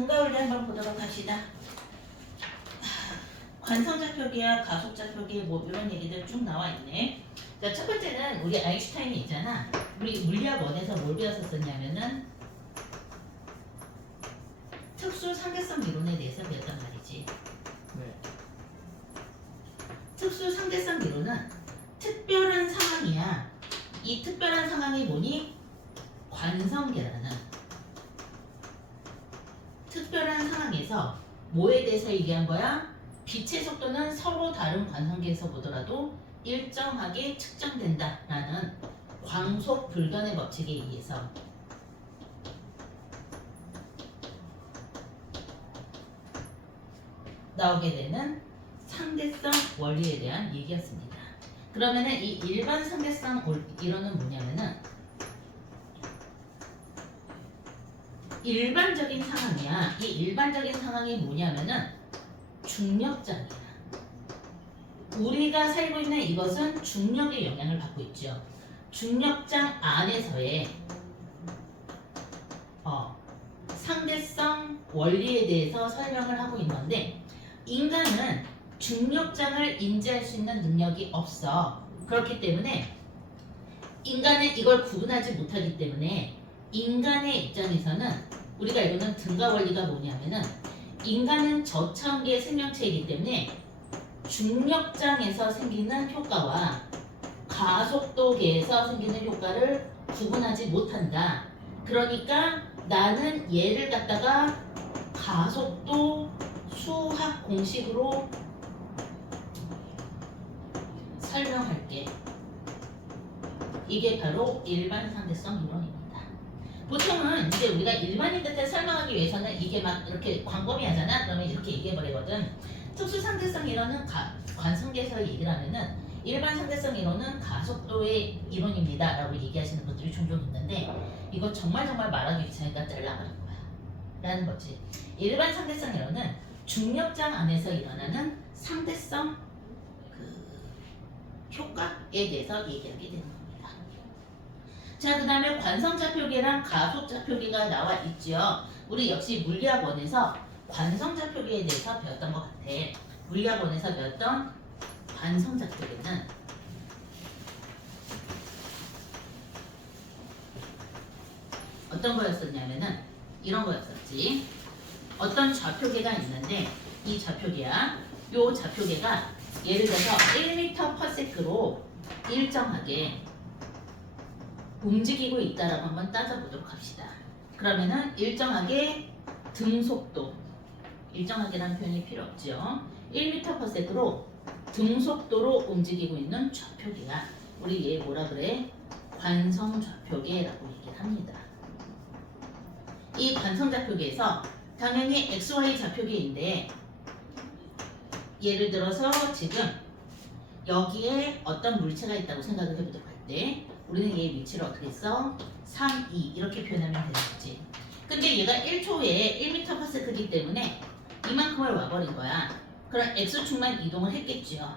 등가 원리 한번 보도록 합시다. 관성좌표기와 가속좌표기 뭐 이런 얘기들 쭉 나와 있네. 자, 첫 번째는 우리 아인슈타인이 있잖아. 우리 물리학 원에서 뭘 배웠었냐면은 특수 상대성 이론에 대해서 배웠단 말이지. 네. 특수 상대성 이론은 특별한 상황이야. 이 특별한 상황이 뭐니? 관성계라는 특별한 상황에서 뭐에 대해서 얘기한 거야? 빛의 속도는 서로 다른 관성계에서 보더라도 일정하게 측정된다라는 광속 불변의 법칙에 의해서 나오게 되는 상대성 원리에 대한 얘기였습니다. 그러면은 이 일반 상대성 이론은 뭐냐면은 일반적인 상황이야. 이 일반적인 상황이 뭐냐면은 중력장이야. 우리가 살고 있는 이것은 중력의 영향을 받고 있죠. 중력장 안에서의 상대성 원리에 대해서 설명을 하고 있는데 인간은 중력장을 인지할 수 있는 능력이 없어. 그렇기 때문에 인간은 이걸 구분하지 못하기 때문에 인간의 입장에서는 우리가 이거는 등가 원리가 뭐냐면은 인간은 저차원계의 생명체이기 때문에 중력장에서 생기는 효과와 가속도계에서 생기는 효과를 구분하지 못한다. 그러니까 나는 얘를 갖다가 가속도 수학 공식으로 설명할게. 이게 바로 일반 상대성 이론입니다. 보통은 이제 우리가 일반인들한테 설명하기 위해서는 이게 막 이렇게 광범위하잖아. 그러면 이렇게 얘기해버리거든. 특수 상대성 이론은 관성계에서 얘기를 하면은 일반 상대성 이론은 가속도의 이론입니다 라고 얘기하시는 분들이 종종 있는데 이거 정말 말하기 귀찮으니까 잘라버린 거야 라는 거지. 일반 상대성 이론은 중력장 안에서 일어나는 상대성 효과에 대해서 얘기하게 되는 겁니다. 자, 그 다음에 관성좌표계랑 가속좌표계가 나와 있죠. 우리 역시 물리학원에서 관성좌표계에 대해서 배웠던 것 같아. 물리학원에서 배웠던 관성좌표계는 어떤 거였었냐면은 이런 거였었지. 어떤 좌표계가 있는데 이 좌표계야. 요 좌표계가 예를 들어서 1m/s로 일정하게 움직이고 있다라고 한번 따져보도록 합시다. 그러면은 일정하게 등속도, 일정하게라는 표현이 필요 없죠. 1m/s로 등속도로 움직이고 있는 좌표계야. 우리 얘 뭐라 그래? 관성좌표계라고 얘기를 합니다. 이 관성좌표계에서 당연히 XY 좌표계인데 예를 들어서 지금 여기에 어떤 물체가 있다고 생각을 해보도록 할 때 우리는 얘의 위치를 어떻게 써? 3, 2 이렇게 표현하면 되는 거지. 근데 얘가 1초에 1m/s이기 때문에 이만큼을 와버린 거야. 그럼 X축만 이동을 했겠죠.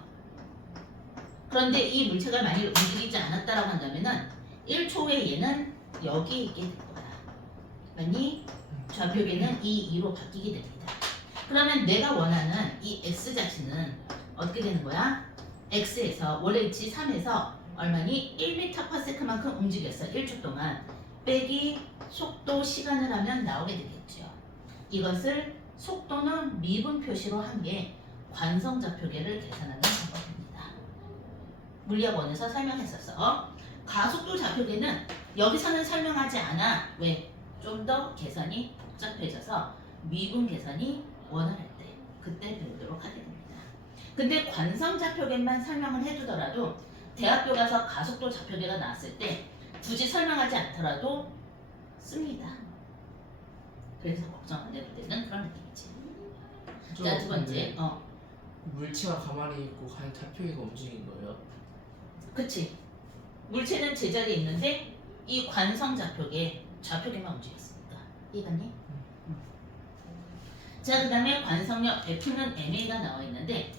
그런데 이 물체가 만일 움직이지 않았다라고 한다면은 1초에 얘는 여기에 있게 될 거야. 맞니? 좌표계는 이 2로 바뀌게 됩니다. 그러면 내가 원하는 이 X 자체는 어떻게 되는 거야? X에서 원래 위치 3에서 얼마니? 1m/s만큼 움직였어. 1초 동안. 빼기 속도 시간을 하면 나오게 되겠죠. 이것을 속도는 미분 표시로 한 게 관성좌표계를 계산하는 방법입니다. 물리학원에서 설명했었어. 가속도 좌표계는 여기서는 설명하지 않아. 왜? 좀 더 계산이 복잡해져서 미분 계산이 원활할 때 그때 배우도록 하게 됩니다. 근데 관성좌표계만 설명을 해두더라도 대학교 가서 가속도 좌표계가 나왔을 때 굳이 설명하지 않더라도 씁니다. 그래서 걱정 안 해도 되는 그런 느낌이지. 자, 두 번째. 물체가 가만히 있고 과연 좌표계가 움직인 거예요? 그치. 물체는 제자리에 있는데 이 관성좌표계 좌표계만 움직였으니까. 이해갔니? 자, 그 다음에 관성력 F는 ma가 나와 있는데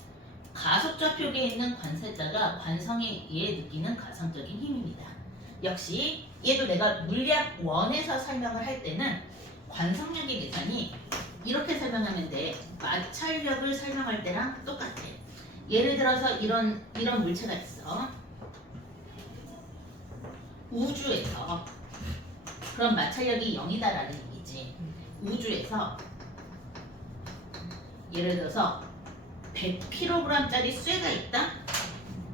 가속좌표계에 있는 관세자가 관성에 의해 느끼는 가상적인 힘입니다. 역시 얘도 내가 물리학 1에서 설명을 할 때는 관성력의 계산이 이렇게 설명하면 돼. 마찰력을 설명할 때랑 똑같아. 예를 들어서 이런 물체가 있어. 우주에서 그럼 마찰력이 0이다라는 얘기지. 우주에서 예를 들어서 100kg짜리 쇠가 있다.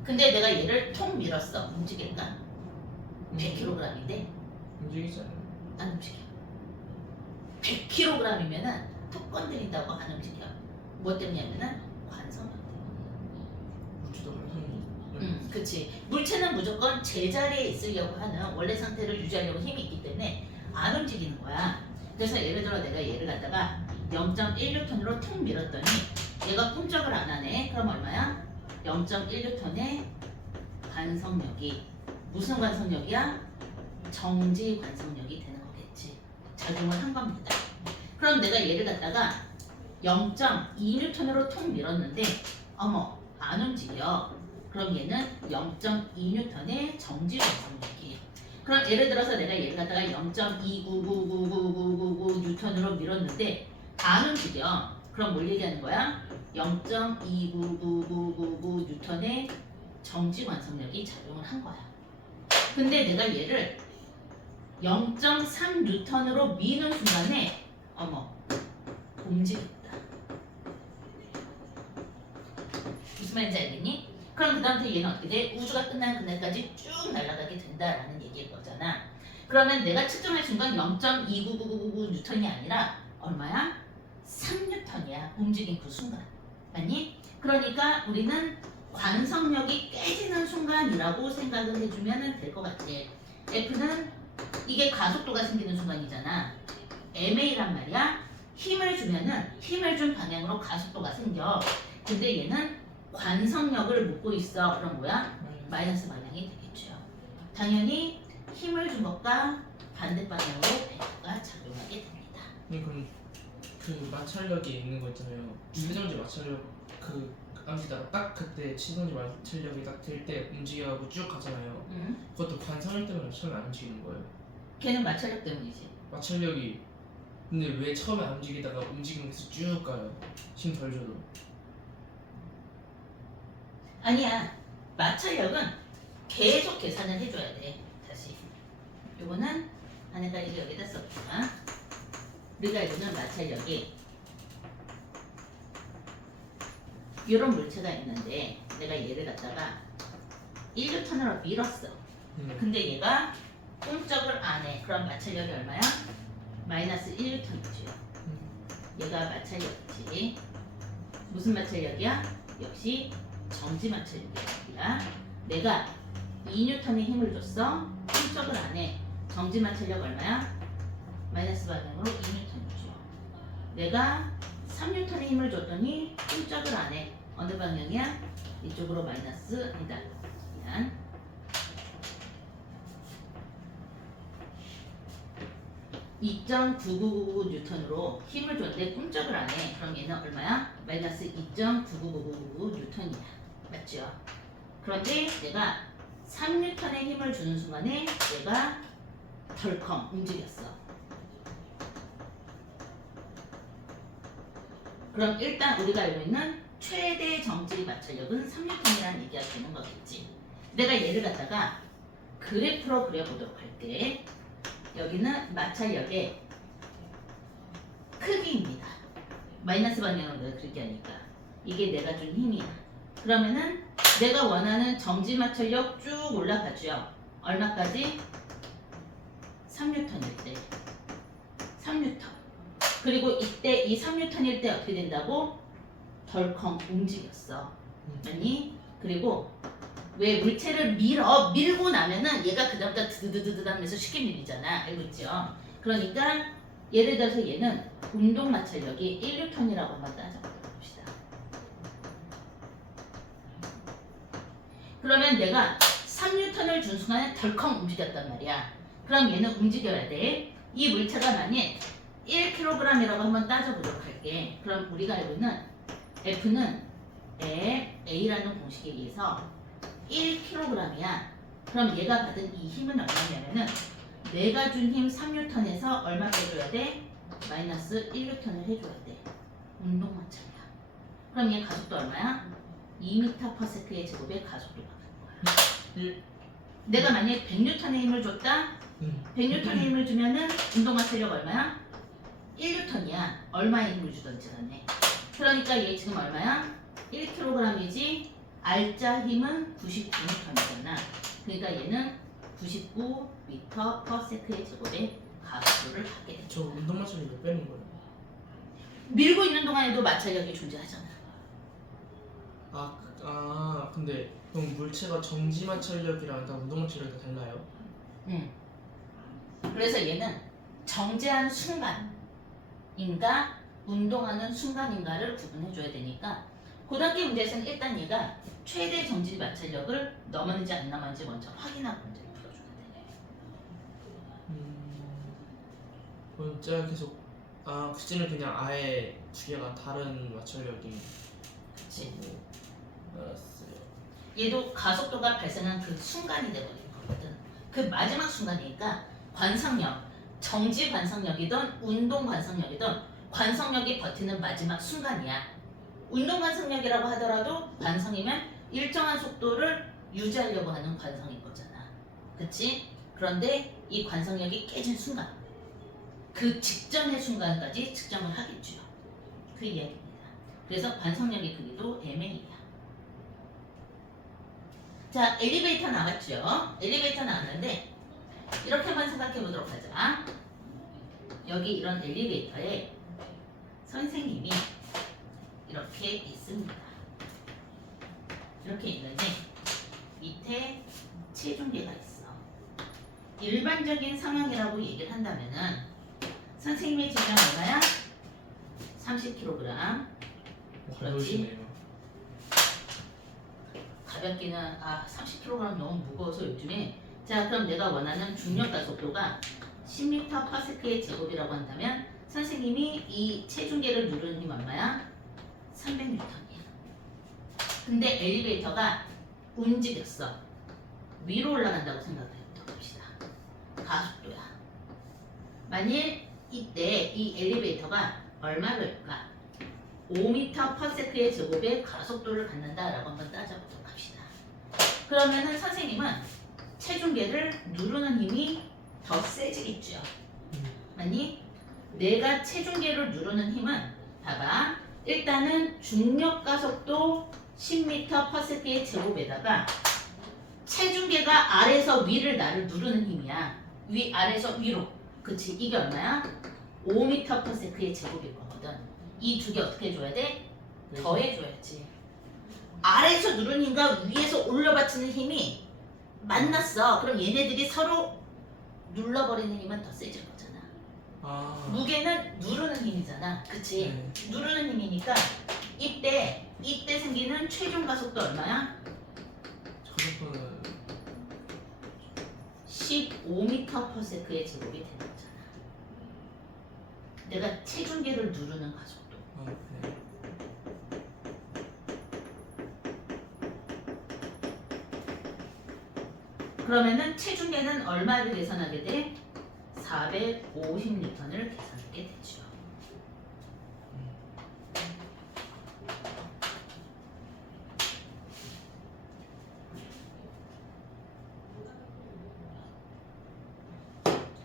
근데 내가 얘를 통 밀었어. 움직일까? 100kg인데 움직이잖아요. 안 움직여. 100kg이면은 톡 건드린다고 안 움직여. 뭐 때문이냐면은 관성력 때문에. 우주도 관성이. 그치. 물체는 무조건 제자리에 있으려고 하는 원래 상태를 유지하려고 힘이 있기 때문에 안 움직이는 거야. 그래서 예를 들어 내가 얘를 갖다가 0.1N으로 툭 밀었더니 얘가 꿈쩍을 안 하네. 그럼 얼마야? 0.1N의 관성력이 무슨 관성력이야? 정지 관성력이 되는 거겠지. 작용을 한 겁니다. 그럼 내가 얘를 갖다가 0.2N으로 툭 밀었는데 어머 안 움직여. 그럼 얘는 0.2N의 정지 관성력이. 그럼 예를 들어서 내가 얘를 갖다가 0.2999999N으로 밀었는데 안 움직여. 그럼 뭘 얘기하는 거야? 0.29999N의 정지 관성력이 작용을 한 거야. 근데 내가 얘를 0.3N으로 미는 순간에 어머 움직였다. 무슨 말인지 알겠니? 그럼 그 다음부터 얘는 어떻게 돼? 우주가 끝나는 그날까지 쭉 날아가게 된다라는 얘기일 거잖아. 그러면 내가 측정할 순간 0.29999N이 아니라 얼마야? 3N이야. 움직인 그 순간. 맞니? 그러니까 우리는 관성력이 깨지는 순간이라고 생각을 해주면 될 것 같아. F는 이게 가속도가 생기는 순간이잖아. ma란 말이야. 힘을 주면은 힘을 준 방향으로 가속도가 생겨. 근데 얘는 관성력을 묶고 있어. 그럼 뭐야? 마이너스 방향이 되겠죠. 당연히 힘을 준 것과 반대 방향으로 F가 작용하게 됩니다. 그럼 그 마찰력이 있는 거 있잖아요. 최정지 마찰력 그 암시다가 딱 그때 최정지 마찰력이 딱 될 때 움직여가고 쭉 가잖아요. 그것도 관성력 때문에 처음에 안 움직이는 거예요. 걔는 마찰력 때문이지. 마찰력이 근데 왜 처음에 안 움직이다가 움직이면서 쭉 가요? 힘 덜 줘도. 아니야. 마찰력은 계속 계산을 해줘야 돼. 다시. 요거는 안에다 이거 여기다 써볼까? 우리가 이거는 마찰력이 이런 물체가 있는데 내가 얘를 갖다가 1N으로 밀었어. 근데 얘가 꿈쩍을 안 해. 그럼 마찰력이 얼마야? 마이너스 1N이죠. 얘가 마찰력이지. 무슨 마찰력이야? 역시 정지 마찰력이야. 내가 2N의 힘을 줬어. 꿈쩍을 안 해. 정지 마찰력 얼마야? 마이너스 방향으로 2N이죠. 내가 3N의 힘을 줬더니 꿈쩍을 안 해. 어느 방향이야? 이쪽으로 마이너스 아니다. 미안. (2.9999N으로) 힘을 줬는데 꿈쩍을 안 해. 그럼 얘는 얼마야? 마이너스 2.9999N이야. 맞죠? 그런데 내가 3N의 힘을 주는 순간에 얘가 덜컹 움직였어. 그럼 일단 우리가 알고 있는 최대 정지 마찰력은 3N이라는 얘기가 되는 거겠지. 내가 얘를 갖다가 그래프로 그려보도록 할게. 여기는 마찰력의 크기입니다. 마이너스 방향으로 내가 그렇게 하니까 이게 내가 준 힘이야. 그러면은 내가 원하는 정지 마찰력 쭉 올라가죠. 얼마까지? 3N일 때. 3N. 그리고 이때 이 3N일 때 어떻게 된다고? 덜컹 움직였어. 아니? 그리고 왜 물체를 밀고 나면은 얘가 그다음부터 드드드드 하면서 쉽게 밀리잖아. 알고 있죠? 그러니까 예를 들어서 얘는 운동 마찰력이 1N이라고 한번 따져봅시다. 그러면 내가 3N을 준 순간에 덜컹 움직였단 말이야. 그럼 얘는 움직여야 돼. 이 물체가 만약 1kg이라고 한번 따져보도록 할게. 그럼 우리가 알고 있는 F는 A라는 공식에 의해서 1kg이야. 그럼 얘가 받은 이 힘은 얼마냐면은 내가 준 힘 3N에서 얼마 빼줘야 돼? 마이너스 1N을 해줘야 돼. 운동 마찰이야. 그럼 얘 가속도 얼마야? 2m/s의 제곱에 가속도가 가는 거야. 1. 내가 만약에 100N의 힘을 줬다? 100N의 힘을 주면은 운동 마찰력 얼마야? 1N이야. 얼마의 힘을 주던지 간에. 그러니까 얘 지금 얼마야? 1kg이지 R자 힘은 99N이잖아. 그러니까 얘는 99m/s의 제곱에 가속도를 갖게 된다. 저 운동 마찰력 왜 빼는 거예요? 밀고 있는 동안에도 마찰력이 존재하잖아. 근데 그럼 물체가 정지 마찰력이랑 다 운동 마찰력이 다 달라요? 응. 그래서 얘는 정지한 순간인가 운동하는 순간인가를 구분해줘야 되니까 고등학교 문제에서는 일단 얘가 최대 정지 마찰력을 넘었는지 안 넘었는지 먼저 확인하고 문제를 풀어줘야 돼. 그럼 제가 계속 그때는 그냥 아예 두 개가 다른 마찰력이. 그치? 알았어요. 얘도 가속도가 발생한 그 순간이 돼버리는 거거든. 그 마지막 순간이니까 관성력, 정지 관성력이든 운동 관성력이든 관성력이 버티는 마지막 순간이야. 운동 관성력이라고 하더라도 관성이면 일정한 속도를 유지하려고 하는 관성인 거잖아. 그치? 그런데 이 관성력이 깨진 순간, 그 직전의 순간까지 측정을 하겠죠. 그 이야기입니다. 그래서 관성력의 크기도 MA야. 자, 엘리베이터 나왔죠? 엘리베이터 나왔는데 이렇게 한번 생각해 보도록 하자. 여기 이런 엘리베이터에 선생님이 이렇게 있습니다. 이렇게 있는데 밑에 체중계가 있어. 일반적인 상황이라고 얘기를 한다면은 선생님의 지장 얼마야? 30kg. 가벼우시네요. 가볍기는 30kg 너무 무거워서 요즘에. 자, 그럼 내가 원하는 중력 가속도가 10m/s의 제곱이라고 한다면 선생님이 이 체중계를 누르는 힘 얼마야? 300N이야. 근데 엘리베이터가 움직였어. 위로 올라간다고 생각을 해봅시다. 가속도야. 만일 이때 이 엘리베이터가 얼마일까? 5m/s의 제곱의 가속도를 갖는다라고 한번 따져보도록 합시다. 그러면은 선생님은 체중계를 누르는 힘이 더 세지겠죠. 아니, 내가 체중계를 누르는 힘은 봐봐. 일단은 중력 가속도 10m/s의 제곱에다가 체중계가 아래에서 위를 나를 누르는 힘이야. 아래에서 위로. 그치? 이게 얼마야? 5m/s의 제곱일 거거든. 이 두 개 어떻게 해줘야 돼? 더해줘야지. 아래에서 누르는 힘과 위에서 올려받치는 힘이 만났어. 그럼 얘네들이 서로 눌러버리는 힘은 더 세질 거잖아. 무게는 누르는 힘이잖아. 그치? 네. 누르는 힘이니까 이때 생기는 최종 가속도 얼마야? 가속도는 15m/s의 제곱이 되는 거잖아. 내가 체중계를 누르는 가속도. 네. 그러면은 체중계는 얼마를 계산하게 돼? 450N을 계산하게 되죠.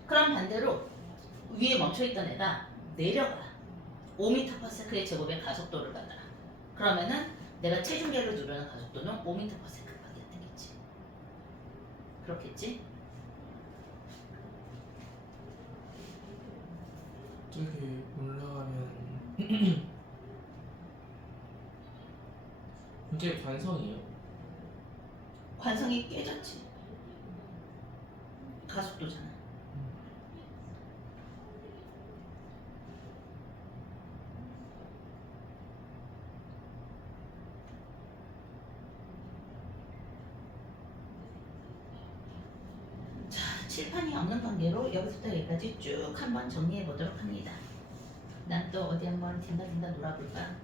그럼 반대로 위에 멈춰있던 애가 내려가. 5m/s의 제곱의 가속도를 받아. 그러면은 내가 체중계를 누르는 가속도는 5m/s밖에 안 되겠지. 그렇겠지? 저기 올라가면 이게 관성이에요? 관성이 깨졌지. 가속도잖아. 자, 칠판이 없는 관계로 여기서부터 여기까지 쭉 한번 정리해 보도록 합니다. 난 또 어디 한번 딘다딘다 놀아볼까?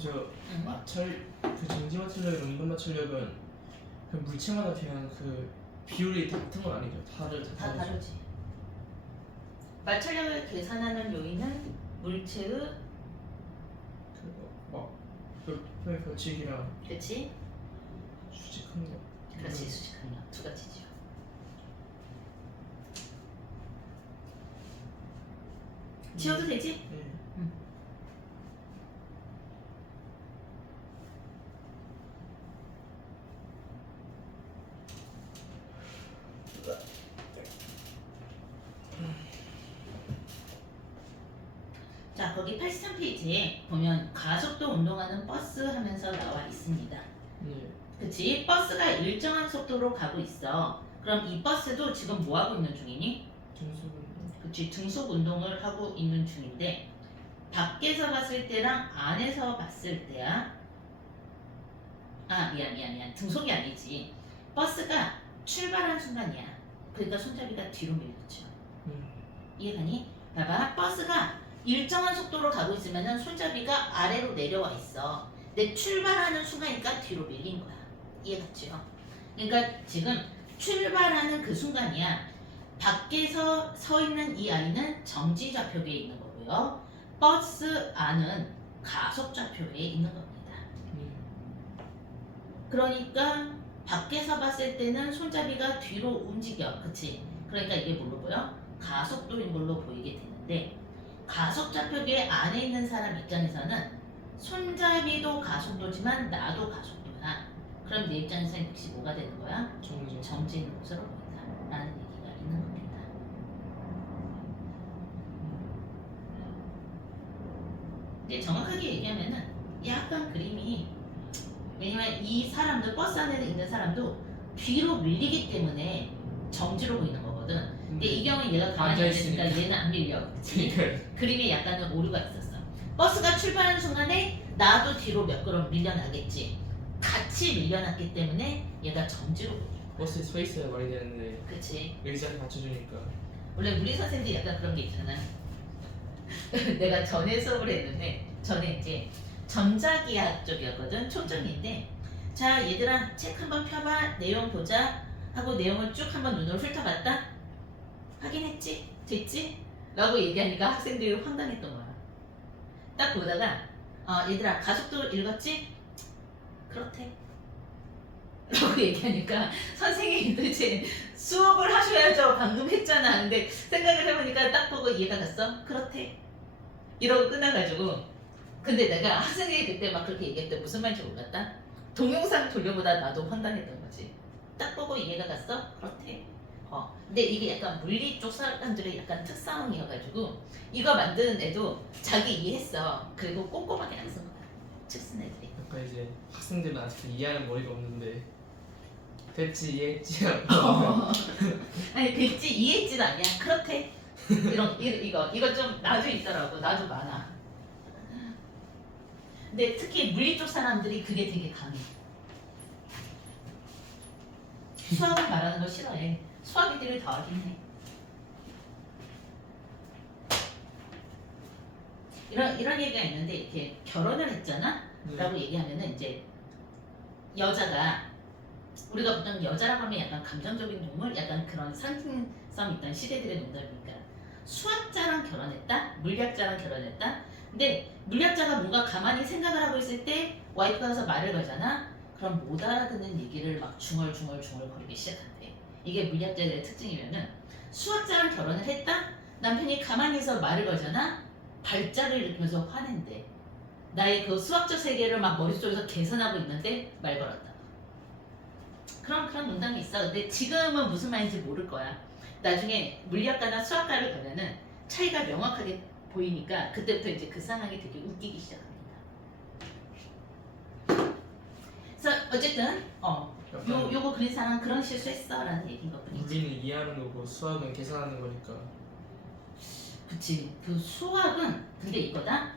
저 응. 그 정지 마찰력이랑 운동 마찰력은 그 물체마다 그냥 그 비율이 같은 건 아니죠. 다 다르죠. 다르지. 마찰력을 계산하는 요인은 물체의 그거 막 뼈의 거치기랑 그치? 수직한 거. 그렇지 수직한 력 두 가지죠. 지워도 되지? 네. 자 거기 83페이지에 보면 가속도 운동하는 버스 하면서 나와 있습니다. 네. 그치? 버스가 일정한 속도로 가고 있어. 그럼 이 버스도 지금 뭐 하고 있는 중이니? 등수분. 그치? 등속 운동을 하고 있는 중인데 밖에서 봤을 때랑 안에서 봤을 때야. 아 미안. 등속이 아니지. 버스가 출발한 순간이야. 그러니까 손잡이가 뒤로 밀렸죠. 이해가니? 봐봐. 버스가 일정한 속도로 가고 있으면 손잡이가 아래로 내려와 있어. 근데 출발하는 순간이니까 뒤로 밀린 거야. 이해갔죠? 그러니까 지금 출발하는 그 순간이야. 밖에서 서 있는 이 아이는 정지 좌표계에 있는 거고요. 버스 안은 가속 좌표계에 있는 겁니다. 그러니까 밖에서 봤을 때는 손잡이가 뒤로 움직여. 그치? 그러니까 이게 뭘로 보여? 가속도인 걸로 보이게 되는데 가속 좌표계 안에 있는 사람 입장에서는 손잡이도 가속도지만 나도 가속도야. 그럼 내 입장에서는 역시 뭐가 되는 거야? 정지. 정지 있는 곳으로 보인다. 라는 얘기가 있는 겁니다. 근데 정확하게 얘기하면은 약간 그림이 왜냐면 이 사람도 버스 안에 있는 사람도 뒤로 밀리기 때문에 정지로 보이는 거거든. 근데 이 경우는 얘가 가만히 앉아있으니까. 있으니까 얘는 안 밀려. 그치? 그림에 약간의 오류가 있었어. 버스가 출발하는 순간에 나도 뒤로 몇 걸음 밀려나겠지. 같이 밀려났기 때문에 얘가 정지로 보여. 버스에 서 있어야 말이 되는데 그치? 의자를 받쳐주니까. 원래 우리 선생님들이 약간 그런 게 있잖아. 내가 전에 수업을 했는데 전에 이제 전자기학 쪽이었거든. 초중인데 자 얘들아 책 한번 펴봐. 내용 보자 하고 내용을 쭉 한번 눈으로 훑어봤다. 확인했지? 됐지? 라고 얘기하니까 학생들이 황당했던 거야. 딱 보다가 얘들아 가속도 읽었지? 그렇대 라고 얘기하니까 선생님이 도대체 수업을 하셔야죠 방금 했잖아 하는데 생각을 해보니까 딱 보고 이해가 갔어? 그렇대 이러고 끝나가지고 근데 내가 학생이 그때 막 그렇게 얘기했대 무슨 말인지 몰랐다? 동영상 돌려보다 나도 황당했던 거지. 딱 보고 이해가 갔어? 그렇대. 근데 이게 약간 물리 쪽 사람들의 약간 특성이어가지고 이거 만드는 애도 자기 이해했어. 그리고 꼼꼼하게 안 쓴 거야. 책 쓴 애들이. 약간 이제 학생들은 아직 이해하는 머리가 없는데 됐지 이해했지. 아니 됐지 이해했지도 아니야. 그렇대. 이거 좀 나도 있더라고. 나도 많아. 근데 특히 물리 쪽 사람들이 그게 되게 강해. 수학을 말하는 거 싫어해. 수학이들이 더 하긴 해. 이런 얘기가 있는데 이렇게 결혼을 했잖아? 라고 얘기하면은 이제 여자가 우리가 보통 여자라고 하면 약간 감정적인 동물? 약간 그런 상징성 있던 시대들의 농담이니까 수학자랑 결혼했다? 물리학자랑 결혼했다? 근데 물리학자가 뭔가 가만히 생각을 하고 있을 때 와이프가 가서 말을 걸잖아? 그럼 못 알아듣는 얘기를 막 중얼중얼 거리기 시작한대. 이게 물리학자들의 특징이면은 수학자랑 결혼을 했다? 남편이 가만히 있어 말을 걸잖아? 발작을 일으키면서 화낸대. 나의 그 수학적 세계를 막 머릿속에서 계산하고 있는데 말 걸었다. 그런 농담이 있어. 근데 지금은 무슨 말인지 모를 거야. 나중에 물리학과나 수학과를 가면은 차이가 명확하게 보이니까 그때부터 이제 그 상황이 되게 웃기기 시작합니다. 그래서 어쨌든 요거 그린 사람 그런 실수했어 라는 얘기인 것 뿐이지. 물리는 이해하는 거고 수학은 계산하는 거니까. 그치. 그 수학은 근데 이거다.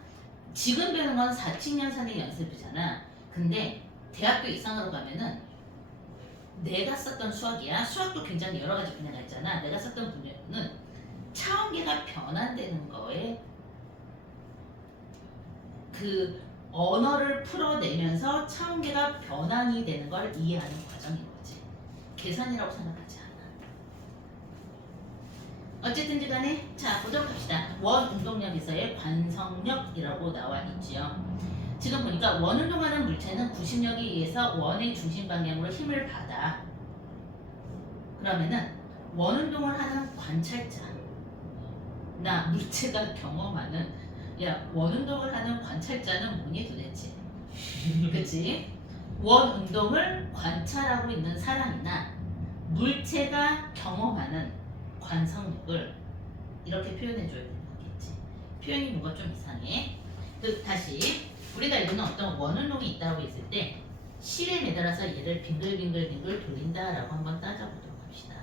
지금 배우는 건 4층년산의 연습이잖아. 근데 대학교 이상으로 가면은 내가 썼던 수학이야. 수학도 굉장히 여러 가지 분야가 있잖아. 내가 썼던 분야는 차원계가 변환되는 거에 그 언어를 풀어내면서 차원계가 변환이 되는 걸 이해하는 과정인 거지. 계산이라고 생각하지 않아. 어쨌든지 간에 자 보도록 합시다. 원운동력에서의 관성력이라고 나와 있지요. 지금 보니까 원운동하는 물체는 구심력에 의해서 원의 중심 방향으로 힘을 받아. 그러면은 원운동을 하는 관찰자 나 물체가 경험하는 야 원운동을 하는 관찰자는 뭐니 도대체 그치? 원운동을 관찰하고 있는 사람이나 물체가 경험하는 관성력을 이렇게 표현해줘야 되는 거겠지. 표현이 뭔가 좀 이상해. 다시 우리가 이거는 어떤 원운동이 있다고 했을 때 실에 매달아서 얘를 빙글빙글 돌린다라고 한번 따져보도록 합시다.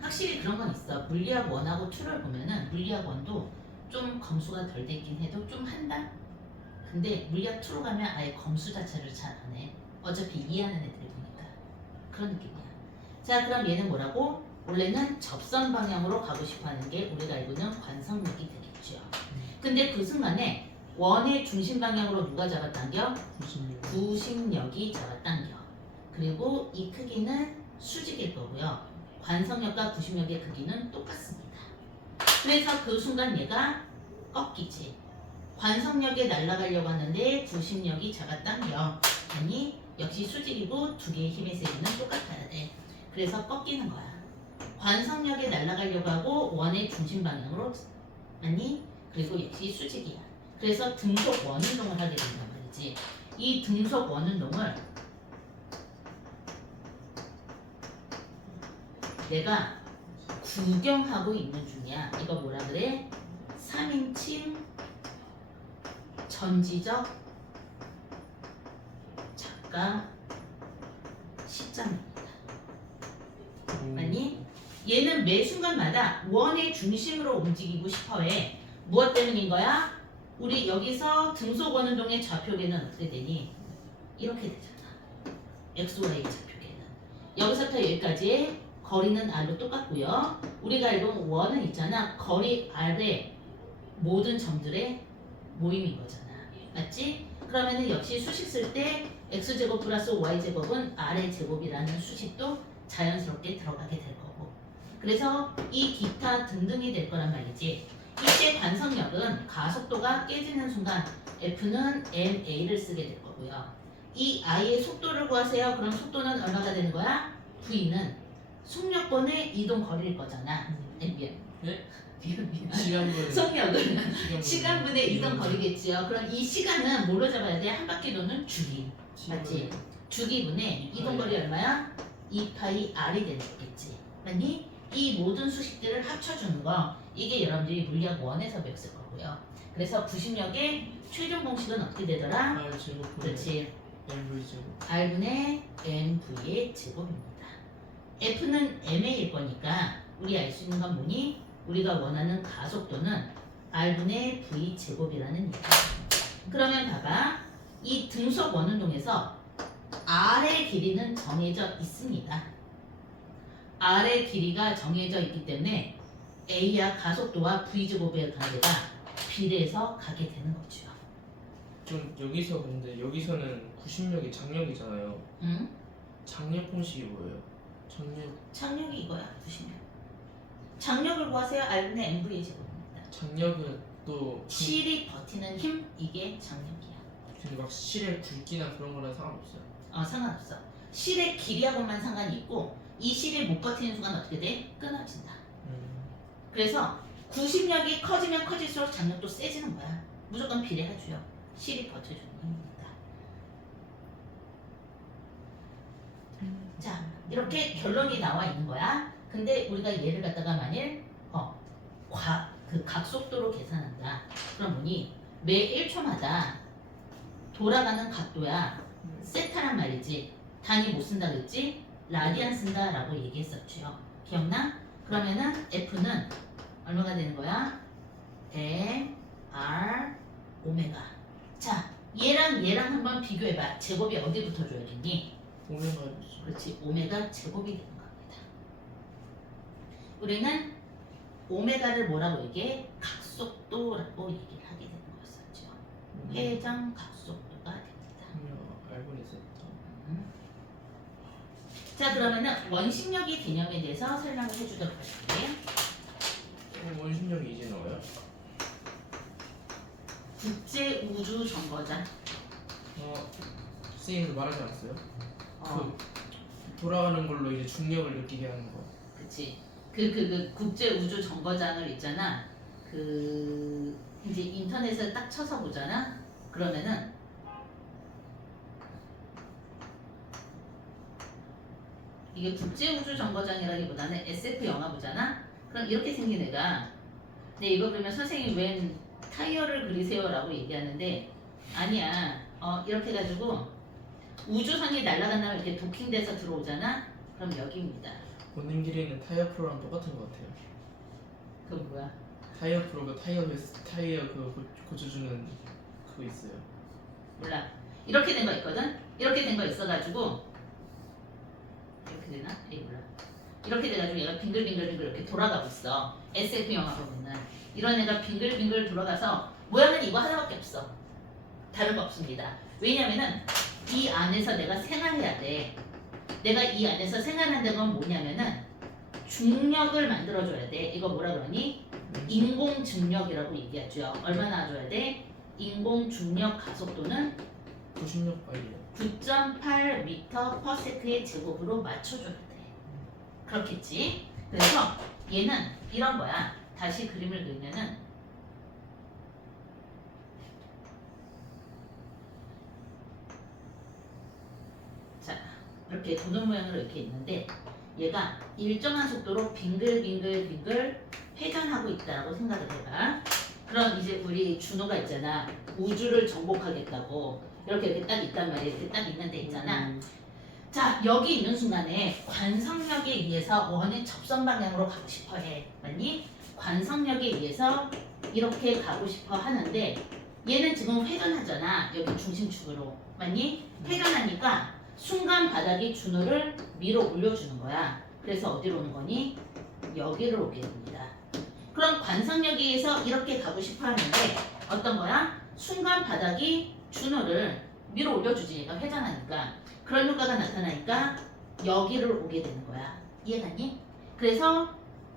확실히 그런 건 있어. 물리학 1하고 2를 보면은 물리학 1도 좀 검수가 덜 되긴 해도 좀 한다? 근데 물리학 2로 가면 아예 검수 자체를 잘 안 해. 어차피 이해하는 애들이 보니까. 그런 느낌이야. 자 그럼 얘는 뭐라고? 원래는 접선 방향으로 가고 싶어 하는 게 우리가 알고 있는 관성력이 되겠죠. 근데 그 순간에 원의 중심 방향으로 누가 잡아당겨? 구심력이 잡아당겨. 그리고 이 크기는 수직일 거고요. 관성력과 구심력의 크기는 똑같습니다. 그래서 그 순간 얘가 꺾이지. 관성력에 날아가려고 하는데 구심력이 잡아당겨. 아니 역시 수직이고 두 개의 힘의 세기는 똑같아야 돼. 그래서 꺾이는 거야. 관성력에 날아가려고 하고 원의 중심 방향으로 아니 그리고 역시 수직이야. 그래서 등속 원운동을 하게 된단 말이지. 이 등속 원운동을 내가 구경하고 있는 중이야. 이거 뭐라 그래? 3인칭 전지적 작가 시점입니다. 아니 얘는 매 순간마다 원의 중심으로 움직이고 싶어해. 무엇 때문인 거야? 우리 여기서 등속 원운동의 좌표계는 어떻게 되니? 이렇게 되잖아. XY 좌표계는. 여기서부터 여기까지의 거리는 R로 똑같고요. 우리가 알고 원은 있잖아. 거리 R의 모든 점들의 모임인 거잖아. 맞지? 그러면은 역시 수식 쓸 때 X제곱 플러스 Y제곱은 R의 제곱이라는 수식도 자연스럽게 들어가게 될 거고. 그래서 이 기타 등등이 될 거란 말이지. 이때 관성력은 가속도가 깨지는 순간 F는 ma를 쓰게 될 거고요. 이 I의 속도를 구하세요. 그럼 속도는 얼마가 되는 거야? V는 속력분의 이동 거리일 거잖아. 미안. 네? 미안. 시간분 속력은 시간분의 이동 거리겠지요. 그럼 이 시간은 뭘로 잡아야 돼? 한 바퀴 도는 주기. 맞지? 주기분의 이동 거리 얼마야? 2파이 R이 되는 거겠지. 맞니? 이 모든 수식들을 합쳐주는 거 이게 여러분들이 물리학 1에서 배웠을 거고요. 그래서 구심력의 최종 공식은 어떻게 되더라? R 제곱 그렇지. MV 제곱 R분의 MV의 제곱입니다. F는 ma일 거니까 우리 알 수 있는 건 뭐니? 우리가 원하는 가속도는 R분의 V 제곱이라는 얘기야. 그러면 봐봐. 이 등속 원운동에서 R의 길이는 정해져 있습니다. R의 길이가 정해져 있기 때문에 A야 가속도와 V제곱의 관계가 비례해서 가게 되는 거죠. 좀 여기서 근데 여기서는 구심력이 장력이잖아요. 응? 장력 공식이 뭐예요? 장력 장력이 이거야. 보시면 장력을 구하세요. R분의 MV의 제곱입니다. 장력은 또 실이 버티는 힘 이게 장력이야. 근데 막 실의 굵기나 그런 거랑 상관없어요. 상관없어. 실의 길이하고만 상관이 있고 이 실이 못 버티는 순간 어떻게 돼? 끊어진다. 그래서 구심력이 커지면 커질수록 장력도 세지는 거야. 무조건 비례하죠. 실이 버텨주는 힘입니다. 자, 이렇게 결론이 나와 있는 거야. 근데 우리가 얘를 갖다가 만일 그 각속도로 계산한다. 그럼 뭐니? 매 1초마다 돌아가는 각도야. 세타란 말이지. 단위 못 쓴다 그랬지? 라디안 쓴다라고 얘기했었죠. 기억나? 그러면은 F는 얼마가 되는 거야? M, R, 오메가. 자, 얘랑 한번 비교해봐. 제곱이 어디 붙어줘야겠니? 오메가 그렇지, 오메가 제곱이 되는 겁니다. 우리는 오메가를 뭐라고 얘기해? 각속도라고 얘기를 하게 됩니다. 회전 각속도가 됩니다. 알고 있었다. 자, 그러면은 원심력의 개념에 대해서 설명을 해주도록 할게요. 원심력이 이제 나와요? 국제 우주 정거장. 선생님도 말하지 않았어요? 어, 그 돌아가는 걸로 이제 중력을 느끼게 하는 거. 그치. 그 국제 우주 정거장을 있잖아. 그 이제 인터넷에 딱 쳐서 보잖아. 그러면은 이게 국제 우주 정거장이라기보다는 SF 영화 보잖아. 그럼 이렇게 생긴 애가. 근데 이거 그러면 선생님 웬 타이어를 그리세요라고 얘기하는데 아니야. 이렇게 해가지고 우주선이 날아간 다음에 이렇게 도킹돼서 들어오잖아. 그럼 여기입니다. 본인 길에 있는 타이어 프로랑 똑같은 것 같아요. 그건 뭐야? 타이어 프로가 타이어 그 고쳐주는 그거 있어요. 몰라. 이렇게 된 거 있거든? 이렇게 된 거 있어가지고 이렇게 되나? 몰라. 이렇게 돼가지고 얘가 빙글빙글 이렇게 돌아가고 있어. SF 영화 보면은 이런 애가 빙글빙글 돌아가서 모양은 이거 하나밖에 없어. 다른 거 없습니다. 왜냐면은 이 안에서 내가 생활해야 돼. 내가 이 안에서 생활한다는 건 뭐냐면은 중력을 만들어줘야 돼. 이거 뭐라 그러니? 인공중력이라고 얘기하죠. 얼마나 줘야 돼? 인공중력 가속도는 96 아니에요. 9.8m/s의 제곱으로 맞춰줘야 돼. 그렇겠지? 그래서 얘는 이런 거야. 다시 그림을 그리면은 자, 이렇게 도는 모양으로 이렇게 있는데 얘가 일정한 속도로 빙글빙글 회전하고 있다고 생각을 해봐. 그럼 이제 우리 준호가 있잖아. 우주를 정복하겠다고 이렇게 딱 있단 말이야. 이렇게 딱 있는 데 있잖아. 자, 여기 있는 순간에 관성력에 의해서 원의 접선 방향으로 가고 싶어 해. 맞니? 관성력에 의해서 이렇게 가고 싶어 하는데 얘는 지금 회전하잖아. 여기 중심축으로. 맞니? 회전하니까 순간 바닥이 준호를 밀어 올려주는 거야. 그래서 어디로 오는 거니? 여기로 오게 됩니다. 그럼 관성력에 의해서 이렇게 가고 싶어 하는데 어떤 거야? 순간 바닥이 준호를 밀어 올려주지. 얘가 회전하니까. 그런 효과가 나타나니까 여기를 오게 되는 거야. 이해갔니? 그래서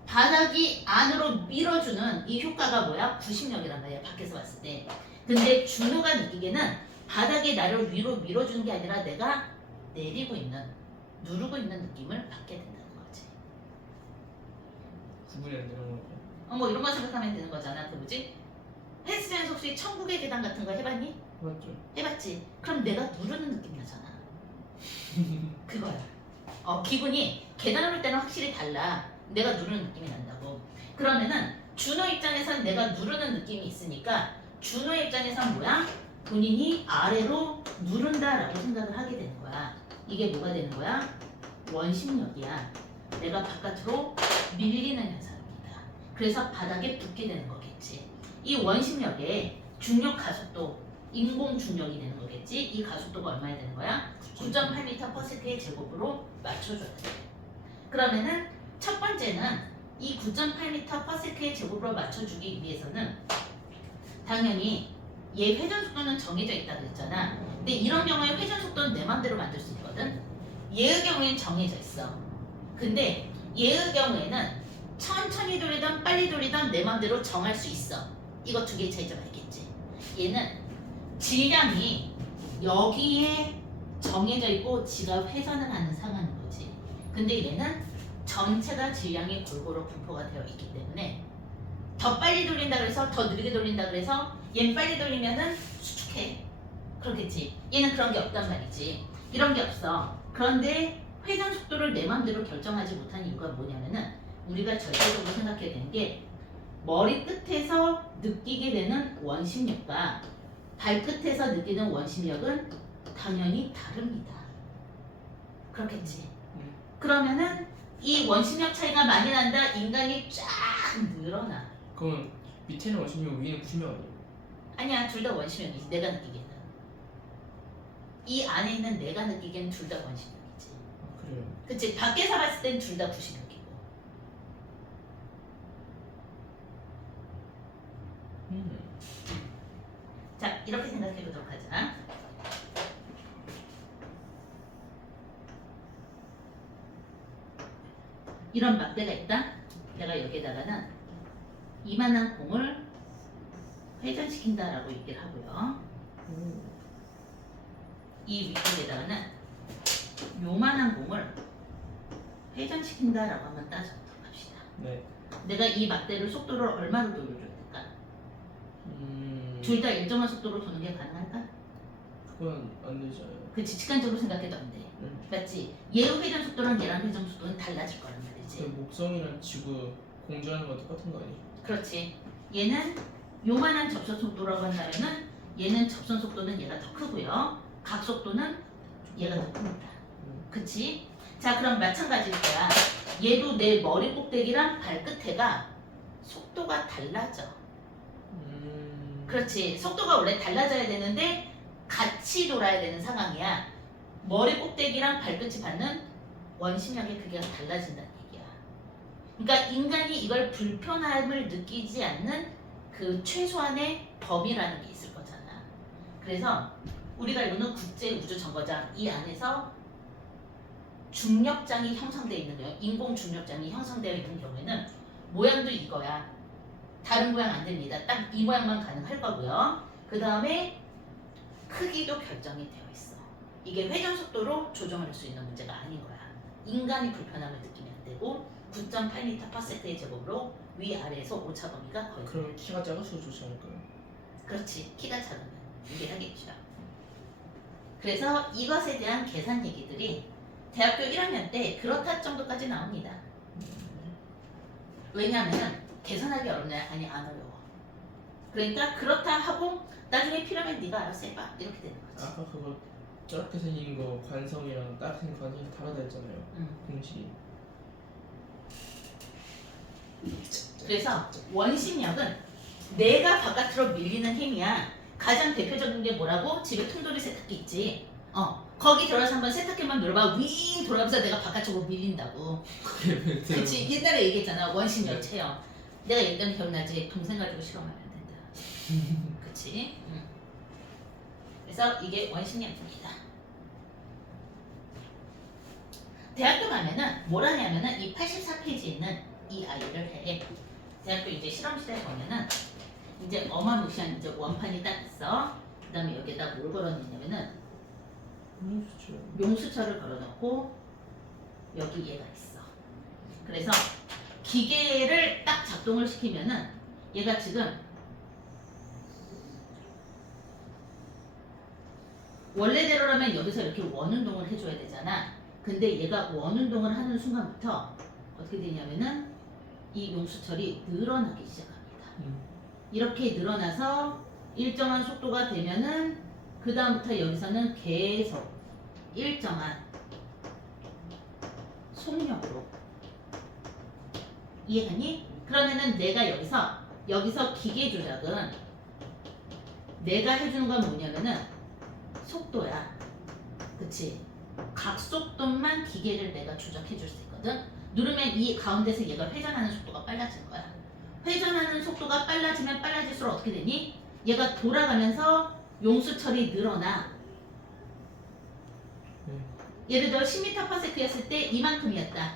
바닥이 안으로 밀어주는 이 효과가 뭐야? 구심력이란 말이야. 밖에서 봤을 때. 근데 준호가 느끼기에는 바닥이 나를 위로 밀어주는 게 아니라 내가 내리고 있는, 누르고 있는 느낌을 받게 된다는 거지. 구분이 안 되는 거고. 뭐 이런 거 생각하면 되는 거잖아. 그 뭐지? 헬스장에서 혹시 천국의 계단 같은 거 해봤니? 맞죠? 해봤지? 그럼 내가 누르는 느낌이 나잖아. 그거야. 기분이 계단 오를 때는 확실히 달라. 내가 누르는 느낌이 난다고. 그러면은 준호 입장에선 내가 누르는 느낌이 있으니까 준호 입장에선 뭐야? 본인이 아래로 누른다라고 생각을 하게 되는 거야. 이게 뭐가 되는 거야? 원심력이야. 내가 바깥으로 밀리는 현상입니다. 그래서 바닥에 붙게 되는 거겠지. 이 원심력에 중력 가속도, 인공 중력이 되는 거겠지. 이 가속도가 얼마나 되는 거야? 9.8m/s의 제곱으로 맞춰줘야 돼. 그러면은 첫 번째는 이 9.8m/s의 제곱으로 맞춰주기 위해서는 당연히 얘 회전 속도는 정해져 있다고 했잖아. 근데 이런 경우에 회전 속도는 내 맘대로 만들 수 있거든. 얘의 경우에는 정해져 있어. 근데 얘의 경우에는 천천히 돌리던 빨리 돌리던 내 맘대로 정할 수 있어. 이거 두 개의 차이점 알겠지? 얘는 질량이 여기에 정해져 있고 지가 회전을 하는 상황인 거지. 근데 얘는 전체가 질량이 골고루 분포가 되어 있기 때문에 더 빨리 돌린다 그래서 더 느리게 돌린다 그래서 얘는 빨리 돌리면은 수축해. 그렇겠지. 얘는 그런 게 없단 말이지. 이런 게 없어. 그런데 회전 속도를 내 맘대로 결정하지 못하는 이유가 뭐냐면은 우리가 절대적으로 생각해야 되는 게 머리 끝에서 느끼게 되는 원심력과 발끝에서 느끼는 원심력은 당연히 다릅니다. 그렇겠지. 그러면은 이 원심력 차이가 많이 난다. 인간이 쫙 늘어나. 그럼 밑에는 원심력, 위에는 구심력 아니에요? 아니야, 둘 다 원심력이지. 내가 느끼기에는. 이 안에 있는 내가 느끼기에는 둘 다 원심력이지. 아, 그래요? 그치? 밖에서 봤을 땐 둘 다 구심력이고. 자, 이렇게 생각해 보도록 하자. 이런 막대가 있다. 내가 여기에다가는 이만한 공을 회전시킨다라고 얘기를 하고요. 이 위쪽에다가는 요만한 공을 회전시킨다라고 한번 따져보도록 합시다. 네. 내가 이 막대를 속도를 얼마로 돌려줘야 될까? 둘 다 일정한 속도로 도는 게 가능할까? 그건 안 되죠. 그치, 직관적으로 생각해도 안 돼. 맞지? 얘의 회전 속도랑 얘랑 회전 속도는 달라질 거란 그 말이지. 목성이랑 지구 공전하는 거 똑같은 거 아니에요? 그렇지. 얘는 요만한 접선 속도라고 한다면은 얘는 접선 속도는 얘가 더 크고요. 각 속도는 얘가 더 큽니다. 그치? 자, 그럼 마찬가지일 거야. 얘도 내 머리 꼭대기랑 발끝에가 속도가 달라져. 그렇지. 속도가 원래 달라져야 되는데 같이 돌아야 되는 상황이야. 머리 꼭대기랑 발끝이 받는 원심력의 크기가 달라진다는 얘기야. 그러니까 인간이 이걸 불편함을 느끼지 않는 그 최소한의 범위라는 게 있을 거잖아. 그래서 우리가 이거는 국제우주정거장 이 안에서 중력장이 형성되어 있는 거예요. 인공 중력장이 형성되어 있는 경우에는 모양도 이거야. 다른 모양 안 됩니다. 딱 이 모양만 가능할 거고요. 그 다음에 크기도 결정이 되어 있어. 이게 회전 속도로 조정할 수 있는 문제가 아닌 거야. 인간이 불편함을 느끼면 안 되고 9.8m/s의 제곱으로 위아래에서 오차 범위가 거의. 그럼 키가 작아서 좋지 않을까요? 그렇지. 키가 작으면 이게 하겠죠. 그래서 이것에 대한 계산 얘기들이 대학교 1학년 때 그렇다 정도까지 나옵니다. 왜냐하면 계산하기 어렵나요? 아니, 안 어려워. 그러니까 그렇다 하고 나중에 필요하면 네가 알아서 해봐. 이렇게 되는 거지. 아까 그거 저렇게 생긴 거 관성이랑 다르게 생긴 관성이 다르다 했잖아요. 공식이. 그래서 원심력은 내가 바깥으로 밀리는 힘이야. 가장 대표적인 게 뭐라고? 집에 통돌이 세탁기 있지. 거기 들어가서 한번 세탁기만 눌러봐. 윙 돌아가면서 내가 바깥쪽으로 밀린다고. 그게 그치. 옛날에 얘기했잖아. 원심력 네. 체험. 내가 예전에 기억나지? 동생 가지고 실험하면 된다. 그치? 그래서 이게 원심력입니다. 대학교 가면은 뭘 하냐면은 이 84페이지에 있는 이 아이를 해. 대학교 이제 실험실에 보면은 이제 어마무시한 이제 원판이 딱 있어. 그 다음에 여기에다 뭘 걸어놓냐면은 용수철을 걸어놓고 여기 얘가 있어. 그래서 기계를 딱 작동을 시키면은 얘가 지금 원래대로라면 여기서 이렇게 원운동을 해줘야 되잖아. 근데 얘가 원운동을 하는 순간부터 어떻게 되냐면은 이 용수철이 늘어나기 시작합니다. 이렇게 늘어나서 일정한 속도가 되면은 그 다음부터 여기서는 계속 일정한 속력으로. 이해하니? 그러면은 내가 여기서 기계 조작은 내가 해주는 건 뭐냐면은 속도야. 그치? 각 속도만 기계를 내가 조작해 줄 수 있거든. 누르면 이 가운데서 얘가 회전하는 속도가 빨라질 거야. 회전하는 속도가 빨라지면 빨라질수록 어떻게 되니? 얘가 돌아가면서 용수철이 늘어나. 예를 들어 10m/s였을 때 이만큼이었다.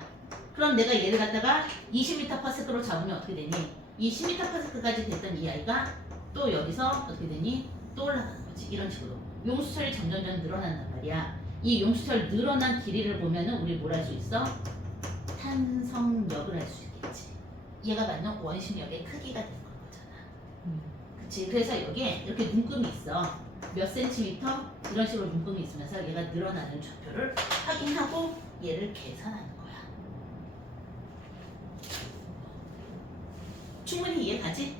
그럼 내가 얘를 갖다가 20m/s로 잡으면 어떻게 되니? 이 10m/s까지 됐던 이 아이가 또 여기서 어떻게 되니? 또 올라가는 거지. 이런 식으로 용수철이 점점점 늘어난단 말이야. 이 용수철 늘어난 길이를 보면은 우리 뭘 할 수 있어? 탄성력을 할 수 있겠지. 얘가 받는 원심력의 크기가 되는 거잖아. 그치? 그래서 여기에 이렇게 눈금이 있어. 몇 센티미터? 이런 식으로 눈금이 있으면서 얘가 늘어나는 좌표를 확인하고 얘를 계산하는 거야. 충분히 이해가지?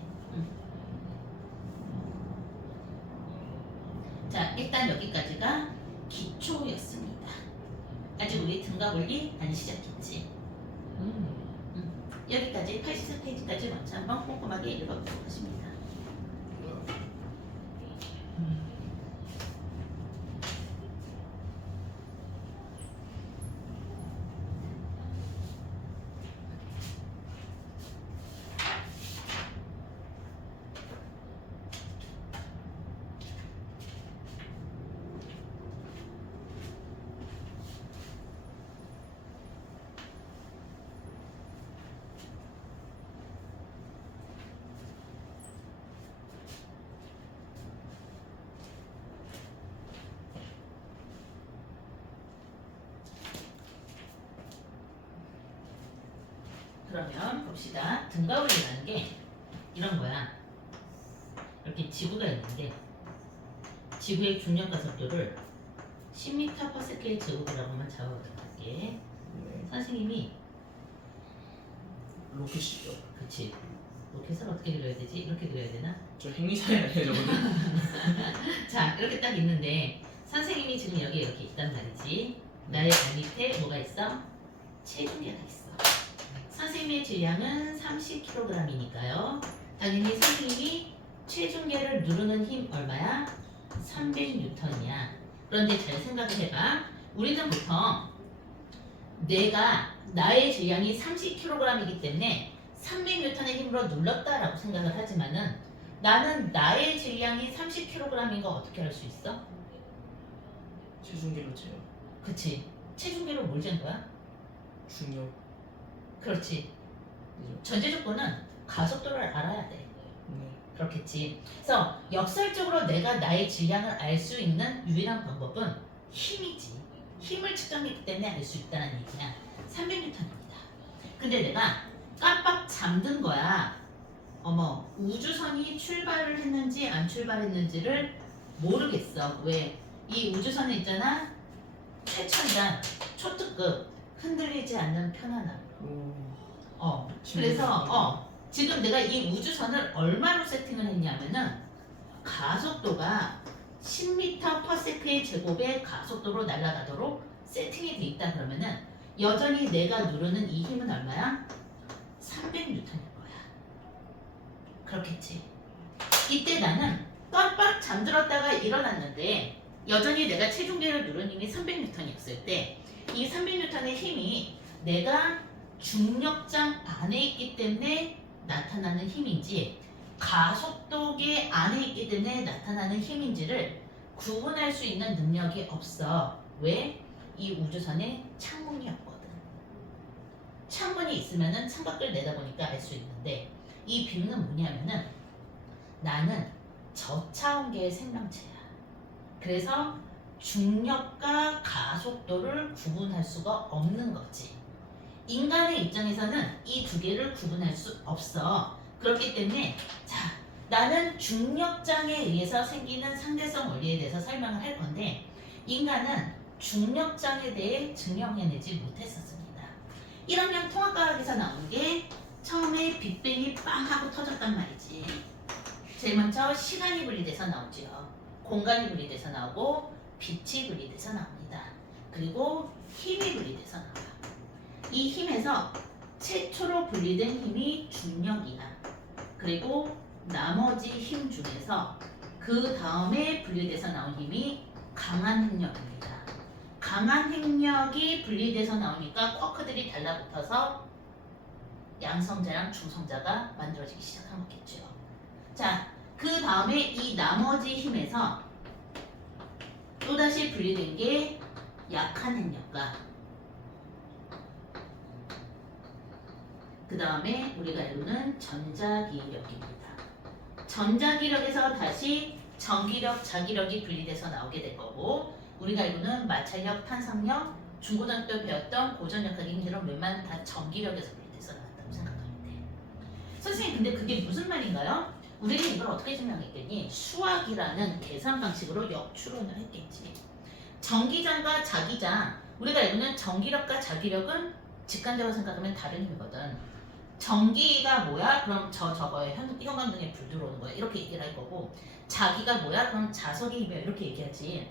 자, 일단 여기까지가 기초였습니다. 아직 우리 등가 원리 안 시작했지? 여기까지 84페이지까지 먼저 한번 꼼꼼하게 읽어보도록 하십니다. 그러면 봅시다. 등가울이라는 게 이런 거야. 이렇게 지구가 있는데 지구의 중력과 속도를 10m/s의 제곱이라고만 잡아보도록 할게. 네. 선생님이 로켓이죠. 그치 로켓을 어떻게 그려야 되지? 이렇게 그려야 되나? 저 핵미사일 아니에요, 저거는? 자 이렇게 딱 있는데 선생님이 지금 여기 이렇게 있단 말이지. 나의 발 밑에 뭐가 있어? 체중계가 있어. 선생님의 질량은 30kg이니까요. 당연히 선생님이 체중계를 누르는 힘 얼마야? 300N이야. 그런데 잘 생각을 해봐. 우리는 보통 내가 나의 질량이 30kg이기 때문에 300N의 힘으로 눌렀다라고 생각을 하지만은 나는 나의 질량이 30kg인 거 어떻게 알 수 있어? 체중계로 재요. 그치? 체중계로 뭘 잰 거야? 중력. 그렇지. 그죠? 전제 조건은 가속도를 알아야 돼. 네. 그렇겠지. 그래서 역설적으로 내가 나의 질량을 알 수 있는 유일한 방법은 힘이지. 힘을 측정했기 때문에 알 수 있다는 얘기야. 300N입니다. 근데 내가 깜빡 잠든 거야. 어머, 우주선이 출발을 했는지 안 출발했는지를 모르겠어. 왜? 이 우주선에 있잖아. 최첨단, 초특급, 흔들리지 않는 편안함. 오. 그래서 지금 내가 이 우주선을 얼마로 세팅을 했냐면은 가속도가 10m/s의 제곱의 가속도로 날아가도록 세팅이 돼 있다 그러면은 여전히 내가 누르는 이 힘은 얼마야? 300N일 거야. 그렇겠지. 이때 나는 깜빡 잠들었다가 일어났는데 여전히 내가 체중계를 누른 힘이 300N이었을 때 이 300N의 힘이 내가 중력장 안에 있기 때문에 나타나는 힘인지 가속도계 안에 있기 때문에 나타나는 힘인지를 구분할 수 있는 능력이 없어. 왜? 이 우주선에 창문이 없거든. 창문이 있으면은 창밖을 내다보니까 알 수 있는데 이 비유는 뭐냐면은 나는 저차원계의 생명체야. 그래서 중력과 가속도를 구분할 수가 없는 거지. 인간의 입장에서는 이 두 개를 구분할 수 없어. 그렇기 때문에 자, 나는 중력장에 의해서 생기는 상대성 원리에 대해서 설명을 할 건데 인간은 중력장에 대해 증명해내지 못했었습니다. 1학년 통합과학에서 나온 게 처음에 빅뱅이 빵 하고 터졌단 말이지. 제일 먼저 시간이 분리돼서 나오죠. 공간이 분리돼서 나오고 빛이 분리돼서 나옵니다. 그리고 힘이 분리돼서 나와요. 이 힘에서 최초로 분리된 힘이 중력이야. 그리고 나머지 힘 중에서 그 다음에 분리돼서 나온 힘이 강한 핵력입니다. 강한 핵력이 분리돼서 나오니까 쿼크들이 달라붙어서 양성자랑 중성자가 만들어지기 시작한 거겠죠. 자, 그 다음에 이 나머지 힘에서 또다시 분리된 게 약한 핵력과 그 다음에 우리가 이루는 전자기력입니다. 전자기력에서 다시 전기력, 자기력이 분리돼서 나오게 될 거고 우리가 이루는 마찰력, 탄성력, 중고등학교 때 배웠던 고전역학이 힘들어 웬만하면 다 전기력에서 분리돼서 나왔다고 생각하면 돼. 선생님 근데 그게 무슨 말인가요? 우리는 이걸 어떻게 증명했겠니? 수학이라는 계산 방식으로 역추론을 했겠지. 전기장과 자기장, 우리가 이루는 전기력과 자기력은 직관적으로 생각하면 다른 힘이거든. 전기가 뭐야? 그럼 저거에 현관등에 불 들어오는 거야. 이렇게 얘기를 할 거고 자기가 뭐야? 그럼 자석의 힘이야. 이렇게 얘기하지.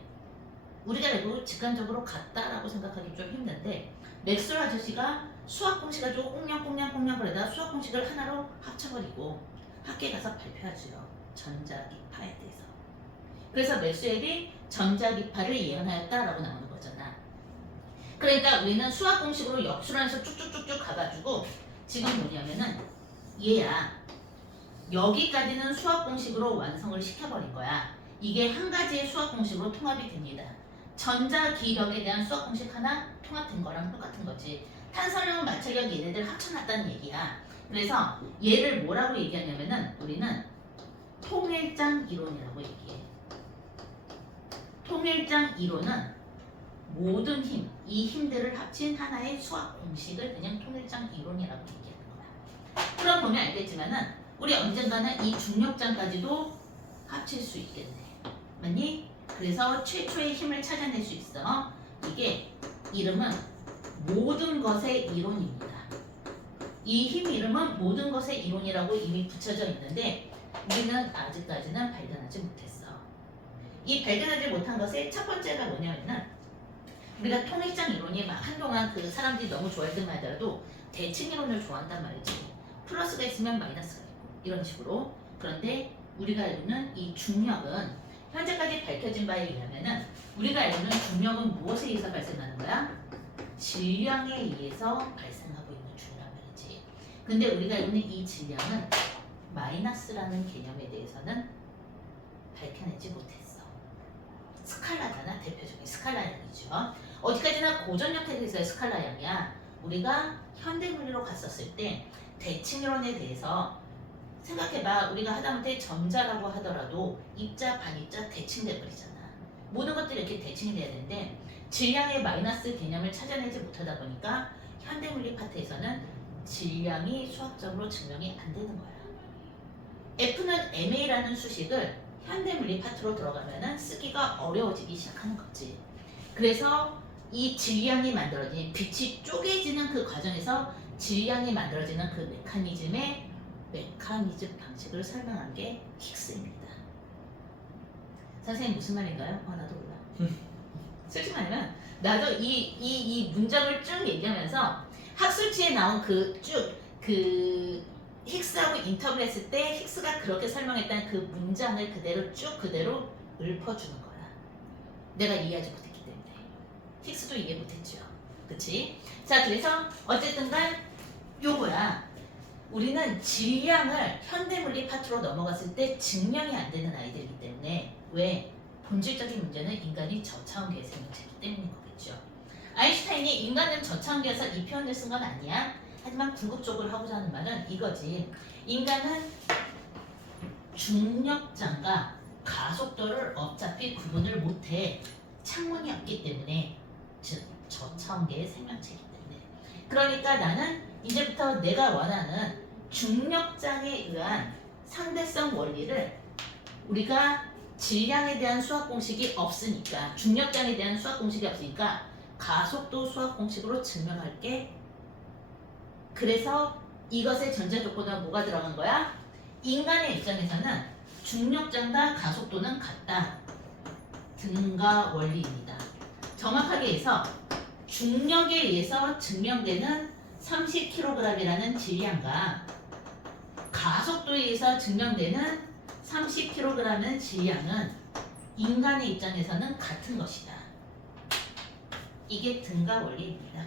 우리가 알고 직관적으로 같다라고 생각하기 좀 힘든데 맥스웰 아저씨가 수학 공식 가지고 꽁냥꽁냥 그러다 수학 공식을 하나로 합쳐버리고 학교에 가서 발표하죠. 전자기파에 대해서. 그래서 맥스웰이 전자기파를 예언하였다라고 나오는 거잖아. 그러니까 우리는 수학 공식으로 역수론해서 쭉쭉쭉쭉 가가지고 지금 뭐냐면은 얘야. 여기까지는 수학 공식으로 완성을 시켜버린 거야. 이게 한 가지의 수학 공식으로 통합이 됩니다. 전자기력에 대한 수학 공식 하나 통합된 거랑 똑같은 거지. 탄성력, 마찰력 얘네들 합쳐놨다는 얘기야. 그래서 얘를 뭐라고 얘기하냐면은 우리는 통일장 이론이라고 얘기해. 통일장 이론은 모든 힘, 이 힘들을 합친 하나의 수학 공식을 그냥 통일장 이론이라고 얘기하는 그럼 보면 알겠지만은 우리 언젠가는 이 중력장까지도 합칠 수 있겠네. 맞니? 그래서 최초의 힘을 찾아낼 수 있어. 이게 이름은 모든 것의 이론입니다. 이 힘 이름은 모든 것의 이론이라고 이미 붙여져 있는데 우리는 아직까지는 발견하지 못했어. 이 발견하지 못한 것의 첫 번째가 뭐냐면은 우리가 통일장 이론이 막 한동안 그 사람들이 너무 좋아했던 말이라도 대칭 이론을 좋아한단 말이지. 플러스가 있으면 마이너스가 있고 이런 식으로. 그런데 우리가 알고는 이 중력은 현재까지 밝혀진 바에 의하면은 우리가 알고는 중력은 무엇에 의해서 발생하는 거야? 질량에 의해서 발생하고 있는 중이란 말이지. 근데 우리가 알고는 이 질량은 마이너스라는 개념에 대해서는 밝혀내지 못했어. 스칼라잖아. 대표적인 스칼라양이죠. 어디까지나 고전력 회계에서의 스칼라양이야. 우리가 현대물리로 갔었을 때 대칭이론에 대해서 생각해봐. 우리가 하다못해 점자라고 하더라도 입자, 반입자 대칭돼 버리잖아. 모든 것들이 이렇게 대칭이 돼야 되는데 질량의 마이너스 개념을 찾아내지 못하다 보니까 현대물리 파트에서는 질량이 수학적으로 증명이 안 되는 거야. F는 ma라는 수식을 현대물리 파트로 들어가면은 쓰기가 어려워지기 시작하는 거지. 그래서 이 질량이 만들어진 빛이 쪼개지는 그 과정에서 질량이 만들어지는 그 메커니즘 방식을 설명한 게 힉스입니다. 선생님 무슨 말인가요? 나도 몰라. 솔직히 말하면 나도 이 문장을 쭉 얘기하면서 학술지에 나온 그 힉스하고 인터뷰했을 때 힉스가 그렇게 설명했다는 그 문장을 그대로 읊어주는 거야. 내가 이해하지 못했기 때문에. 힉스도 이해 못했죠. 그치? 자, 그래서 어쨌든간 요거야. 우리는 질량을 현대물리 파트로 넘어갔을 때 증명이 안 되는 아이들이기 때문에 왜? 본질적인 문제는 인간이 저차원계의 생명체이기 때문인 거겠죠. 아인슈타인이 인간은 저차원계에서 이 표현을 쓴 건 아니야. 하지만 궁극적으로 하고자 하는 말은 이거지. 인간은 중력장과 가속도를 어차피 구분을 못해. 창문이 없기 때문에, 즉 저차원계의 생명체이기 때문에. 그러니까 나는 이제부터 내가 원하는 중력장에 의한 상대성 원리를 우리가 질량에 대한 수학 공식이 없으니까, 중력장에 대한 수학 공식이 없으니까 가속도 수학 공식으로 증명할게. 그래서 이것의 전제 조건은 뭐가 들어간 거야? 인간의 입장에서는 중력장과 가속도는 같다. 등가 원리입니다. 정확하게 해서 중력에 의해서 증명되는 30kg이라는 질량과 가속도에 의해서 증명되는 30kg의 질량은 인간의 입장에서는 같은 것이다. 이게 등가 원리입니다.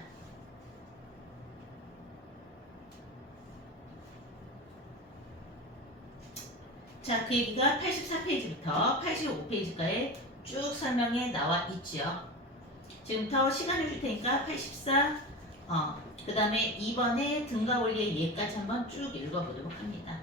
자, 그 얘기가 84페이지부터 85페이지까지 쭉 설명에 나와 있죠. 지금부터 시간을 줄 테니까 84, 그 다음에 2번에 등가 원리의 예까지 한번 쭉 읽어보도록 합니다.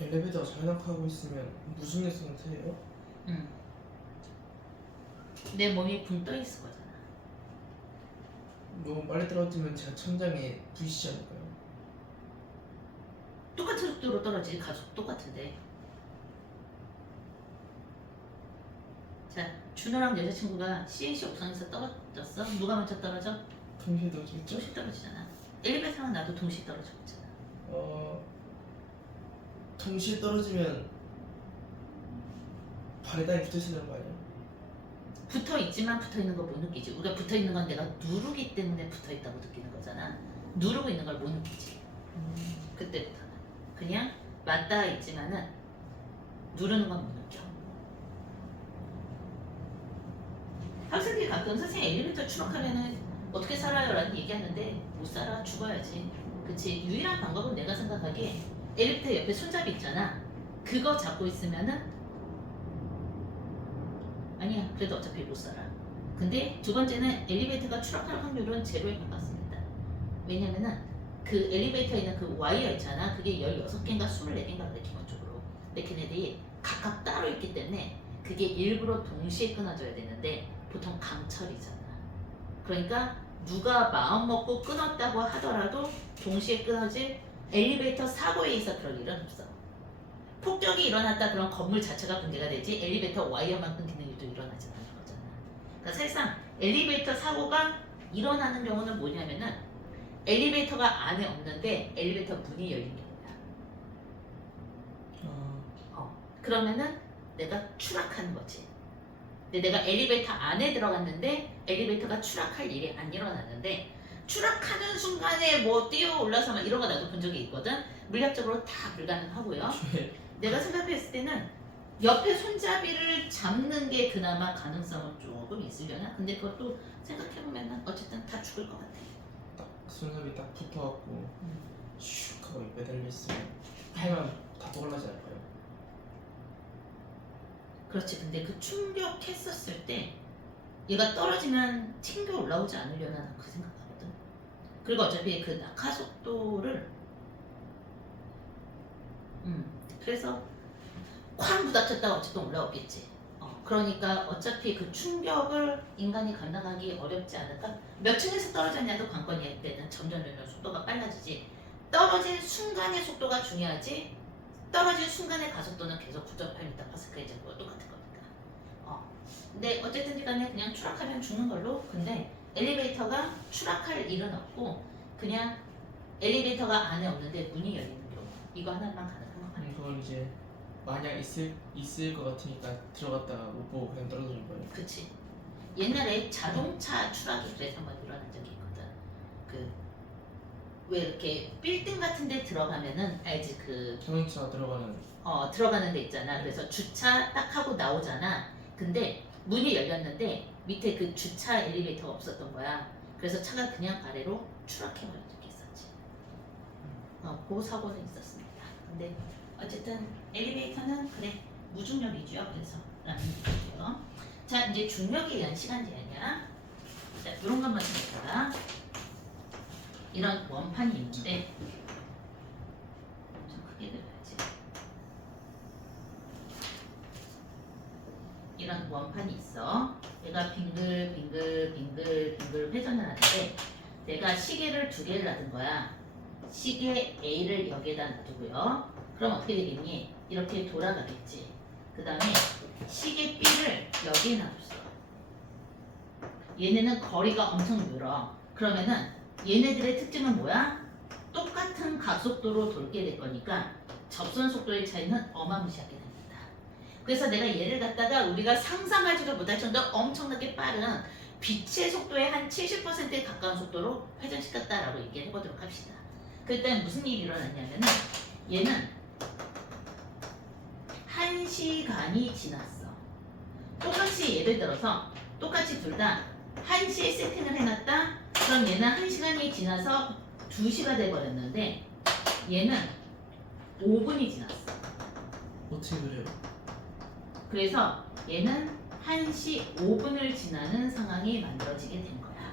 엘리베이터가 자연학하고 있으면 무중력 상태예요? 응. 내 몸이 붕 떠 있을 거잖아. 너무 빨리 떨어지면 제가 천장에 부딪히지 않을까요? 똑같은 속도로 떨어지지 가속 똑같은데. 자, 준호랑 여자친구가 CNC 옥상에서 떨어졌어. 누가 먼저 떨어져? 동시에 떨어지겠죠? 동시에 떨어지잖아. 엘리베이터랑 나도 동시에 떨어지고 있잖아. 동시에 떨어지면 발에다 붙어있는 거 아니에요? 붙어 있지만 붙어 있는 거 못 느끼지. 우리가 붙어 있는 건 내가 누르기 때문에 붙어 있다고 느끼는 거잖아. 누르고 있는 걸 못 느끼지. 그때부터는 그냥 맞닿아 있지만은 누르는 건 못 느껴. 학생들이 가끔 선생님 엘리베이터 추락하면은 어떻게 살아요? 라는 얘기하는데 못 살아. 죽어야지. 그치? 유일한 방법은 내가 생각하기에 엘리베이터 옆에 손잡이 있잖아. 그거 잡고 있으면은 아니야. 그래도 어차피 못 살아. 근데 두 번째는 엘리베이터가 추락할 확률은 제로에 가깝습니다. 왜냐면은 그 엘리베이터에 있는 그 와이어 있잖아. 그게 16개인가 24개인가 그래 기본적으로. 근데 걔네들이 각각 따로 있기 때문에 그게 일부러 동시에 끊어져야 되는데 보통 강철이잖아. 그러니까 누가 마음 먹고 끊었다고 하더라도 동시에 끊어질 엘리베이터 사고에 있어 그럴 일은 없어. 폭격이 일어났다 그런 건물 자체가 붕괴가 되지 엘리베이터 와이어만 끊기는 일도 일어나지 않는 거잖아. 그러니까 사실상 엘리베이터 사고가 일어나는 경우는 뭐냐면은 엘리베이터가 안에 없는데 엘리베이터 문이 열린 경우야. 그러면은 내가 추락하는 거지. 근데 내가 엘리베이터 안에 들어갔는데 엘리베이터가 추락할 일이 안 일어났는데 추락하는 순간에 뭐 뛰어 올라서 막 이런 거 나도 본 적이 있거든. 물리학적으로 다 불가능하고요. 내가 생각했을 때는 옆에 손잡이를 잡는 게 그나마 가능성은 조금 있으려나? 근데 그것도 생각해보면 어쨌든 다 죽을 것 같아. 딱 손잡이 딱 붙어갖고 슉 하고 매달려 있으면 팔만 다 떠올라지 않을까요? 그렇지. 근데 그 충격했었을 때 얘가 떨어지면 튕겨 올라오지 않으려나 난 그 생각하거든. 그리고 어차피 그 낙하 속도를 그래서 콱 부닥쳤다가 어쨌든 올라오겠지. 그러니까 어차피 그 충격을 인간이 감당하기 어렵지 않을까? 몇 층에서 떨어졌냐도 관건이야. 때는 점점 속도가 빨라지지. 떨어진 순간의 속도가 중요하지. 떨어진 순간의 가속도는 계속 9.8m/s까지 그거 똑같은 거니까. 근데 어쨌든 간에 그냥 추락하면 죽는 걸로. 근데 엘리베이터가 추락할 일은 없고 그냥 엘리베이터가 안에 없는데 문이 열리는 경우 이거 하나만 가능한 것 같아요. 그건 이제 만약 있을 것 같으니까 들어갔다가 못 보고 그냥 떨어지는 거예요. 그치. 옛날에 자동차 추락이 그래서 한번 일어난 적이 있거든. 왜 이렇게 빌딩 같은 데 들어가면은 알지 그 자동차 들어가는 들어가는 데 있잖아. 그래서 주차 딱 하고 나오잖아. 근데 문이 열렸는데 밑에 그 주차 엘리베이터가 없었던 거야. 그래서 차가 그냥 아래로 추락해버린 적이 있었지. 그 사고는 있었습니다. 근데 어쨌든 엘리베이터는 그래 무중력 위주야. 그래서 라는 얘기고요. 자 이제 중력에 의한 시간 제한이야. 자 이런 것만 생각해봐. 이런 원판이 있는데 좀 크게 그려야지. 이런 원판이 있어. 얘가 빙글 회전을 하는데 내가 시계를 2개를 놔둔 거야. 시계 A를 여기에다 놔두고요. 그럼 어떻게 되겠니? 이렇게 돌아가겠지. 그 다음에 시계 B를 여기에 놔뒀어. 얘네는 거리가 엄청 늘어. 그러면은 얘네들의 특징은 뭐야? 똑같은 가속도로 돌게 될 거니까 접선 속도의 차이는 어마무시하게 됩니다. 그래서 내가 얘를 갖다가 우리가 상상하지도 못할 정도로 엄청나게 빠른 빛의 속도의 한 70%에 가까운 속도로 회전시켰다라고 얘기를 해보도록 합시다. 그때 무슨 일이 일어났냐면은 얘는 1시간이 지났어. 똑같이 예를 들어서 똑같이 둘 다 1시에 세팅을 해놨다. 그럼 얘는 1시간이 지나서 2시가 돼버렸는데 얘는 5분이 지났어. 어떻게 그래요? 그래서 얘는 1시 5분을 지나는 상황이 만들어지게 된 거야.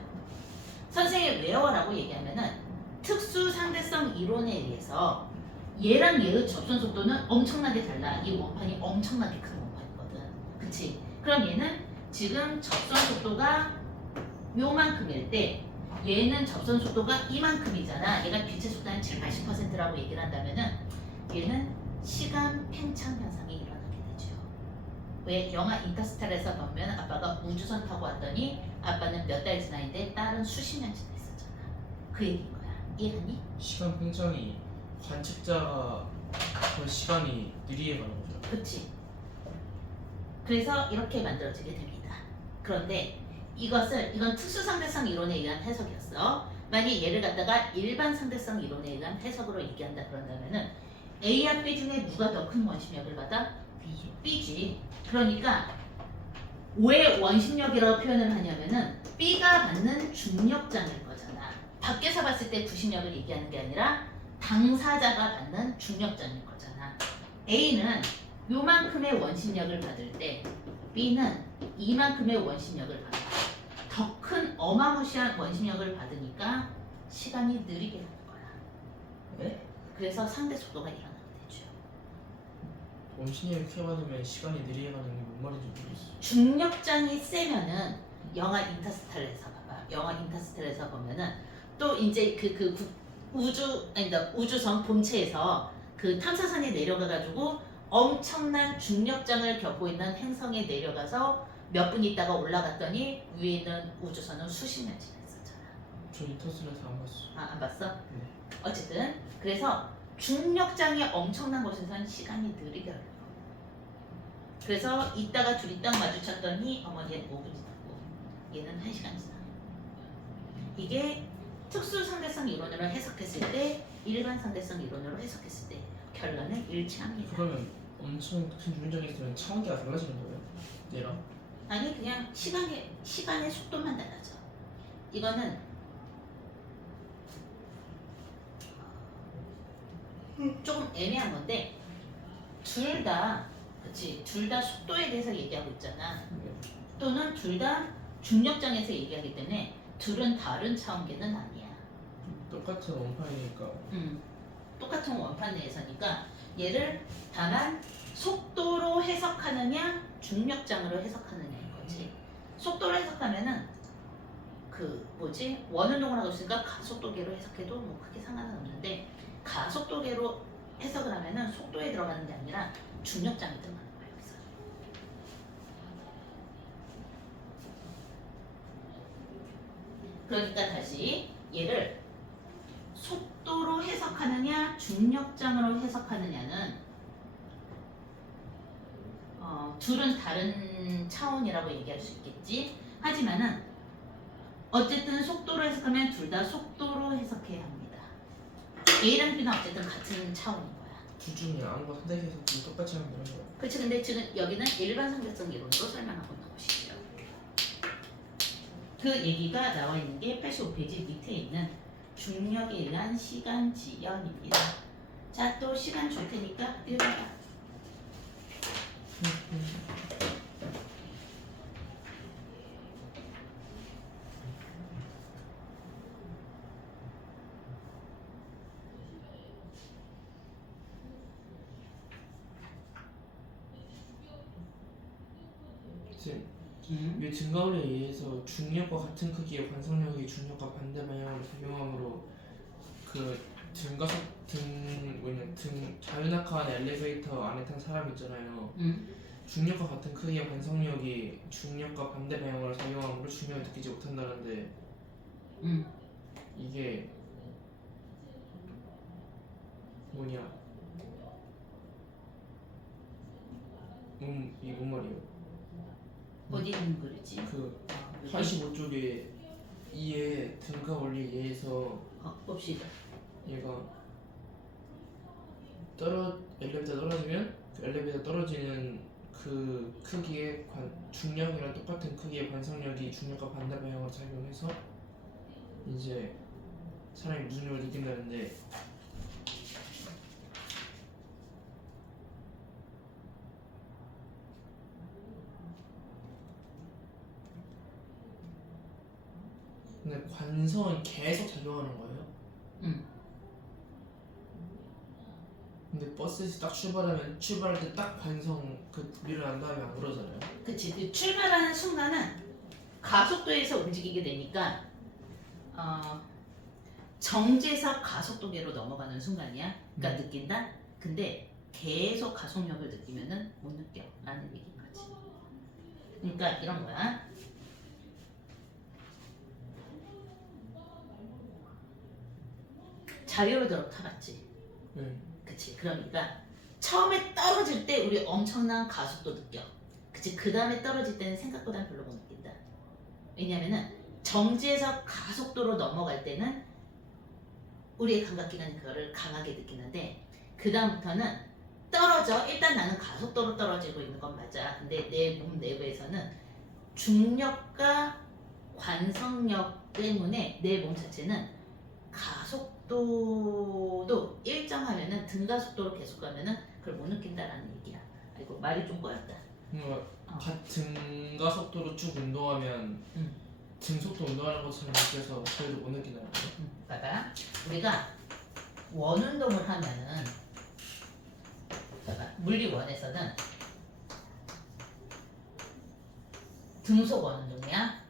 선생님 외워라고 얘기하면은 특수 상대성 이론에 의해서 얘랑 얘의 접선 속도는 엄청나게 달라. 이 원판이 엄청나게 큰 원판이거든. 그치? 그럼 얘는 지금 접선 속도가 요만큼일 때 얘는 접선 속도가 이만큼이잖아. 얘가 빛의 속도 한 7, 80%라고 얘기를 한다면은 얘는 시간 팽창 현상이 일어나게 되죠. 왜? 영화 인터스텔라에서 보면 아빠가 우주선 타고 왔더니 아빠는 몇 달 지나 있는데 딸은 수십 년 지나 있었잖아. 그 얘기인 거야. 이해하니? 시간 팽창이 관측자가 그 시간이 느리게 가는 거죠. 그치? 그래서 이렇게 만들어지게 됩니다. 그런데 이건 특수상대성 이론에 의한 해석이었어. 만약 얘를 갖다가 일반 상대성 이론에 의한 해석으로 얘기한다 그런다면은 A와 B 중에 누가 더 큰 원심력을 받아? B죠. B지. 그러니까 왜 원심력이라고 표현을 하냐면은 B가 받는 중력장일 거잖아. 밖에서 봤을 때 구심력을 얘기하는 게 아니라 당사자가 받는 중력장일 거잖아. A는 요만큼의 원심력을 받을 때 B는 이만큼의 원심력을 받아. 더 큰 어마무시한 원심력을 받으니까 시간이 느리게 가는 거야. 네? 그래서 상대 속도가 일어나게 되죠. 원심력이 크게 받으면 시간이 느리게 가는 게 뭔 말인지 모르겠어. 중력장이 세면은 영화 인터스텔라에서 봐봐. 영화 인터스텔라에서 보면은 또 이제 우주선 본체에서 그 탐사선이 내려가가지고 엄청난 중력장을 겪고 있는 행성에 내려가서 몇 분 있다가 올라갔더니 위에 있는 우주선은 수십 년 지나 있었잖아. 저 인터스텔라에서 안 봤어. 아, 안 봤어? 네. 어쨌든 그래서 중력장이 엄청난 곳에서는 시간이 느리게 흘러. 그래서 이따가 둘이 딱 마주쳤더니 어머니는 5분 지났고 얘는 1시간 지나. 이게 특수 상대성 이론으로 해석했을 때 일반 상대성 이론으로 해석했을 때 결론은 일치합니다. 그러면 엄청 큰 중력장이 있으면 차원기가 달라지는 거예요? 얘랑? 아니 그냥 시간의 속도만 달라져. 이거는 조금 애매한 건데 둘 다 그치 둘 다 속도에 대해서 얘기하고 있잖아. 네. 또는 둘 다 중력장에서 얘기하기 때문에 둘은 다른 차원계는 아니야. 똑같은 원판이니까. 똑같은 원판 내에서니까 얘를 다만 속도로 해석하느냐 중력장으로 해석하느냐인 거지. 속도로 해석하면은 그 뭐지 원운동을 하고 있으니까 가속도계로 해석해도 뭐 크게 상관은 없는데 가속도계로 해석을 하면은 속도에 들어가는 게 아니라 중력장에 들어가는 거야 여기서. 그러니까 다시 얘를 속도로 해석하느냐 중력장으로 해석하느냐는 둘은 다른 차원이라고 얘기할 수 있겠지. 하지만은 어쨌든 속도로 해석하면 둘 다 속도로 해석해야 합니다. A랑 B는 어쨌든 같은 차원인 거야. 둘 중에 아무거 선택해서 둘 똑같이 하면 되는 거예요. 그렇지. 근데 지금 여기는 일반 상대성 이론으로 설명하고 있는 것이죠. 그 얘기가 나와 있는 게 85페이지 밑에 있는 중력에 의한 시간 지연입니다. 자, 또 시간 줄 테니까 읽어봐. 이 증가원에 의해서 중력과 같은 크기의 관성력이 중력과 반대 방향으로 작용하므로 그 자유낙하한 엘리베이터 안에 탄 사람 있잖아요. 중력과 같은 크기의 관성력이 중력과 반대 방향으로 작용하므로 중력을 느끼지 못한다는데 이게 뭐냐? 이게 뭔 말이에요? 어디 있는 글이지? 그 85쪽에 2의 등가 원리에 의해서 봅시다. 얘가 엘리베이터 떨어지면 그 엘리베이터 떨어지는 그 크기의 중력이랑 똑같은 크기의 관성력이 중력과 반대 방향으로 작용해서 이제 사람이 무중력을 느낀다는데 근데 관성은 계속 작용하는 거예요? 버스에서 딱 출발하면 출발할 때 딱 관성 그 밀어난 다음에 안 그러잖아요. 그치. 그 출발하는 순간은 가속도에서 움직이게 되니까 정지에서 가속도계로 넘어가는 순간이야. 그러니까 느낀다. 근데 계속 가속력을 느끼면은 못 느껴. 라는 얘기인 거지. 그러니까 이런 거야. 자유로 들어 타봤지. 네. 그치. 그러니까 처음에 떨어질 때 우리 엄청난 가속도 느껴. 그치. 그 다음에 떨어질 때는 생각보다 별로 못 느낀다. 왜냐면은 정지에서 가속도로 넘어갈 때는 우리의 감각기관이 그거를 강하게 느끼는데 그 다음부터는 떨어져. 일단 나는 가속도로 떨어지고 있는 건 맞아. 근데 내 몸 내부에서는 중력과 관성력 때문에 내 몸 자체는 가속도도 일정하면은 등가속도로 계속 가면은 그걸 못 느낀다라는 얘기야. 아이고 말이 좀 꼬였다. 그러니까 같은 가속도로 쭉 운동하면 등속도 운동하는 것처럼 느껴서 저희도 못 느끼나요? 봐봐. 우리가 원 운동을 하면은 봐봐. 물리 원에서는 등속 원 운동이야.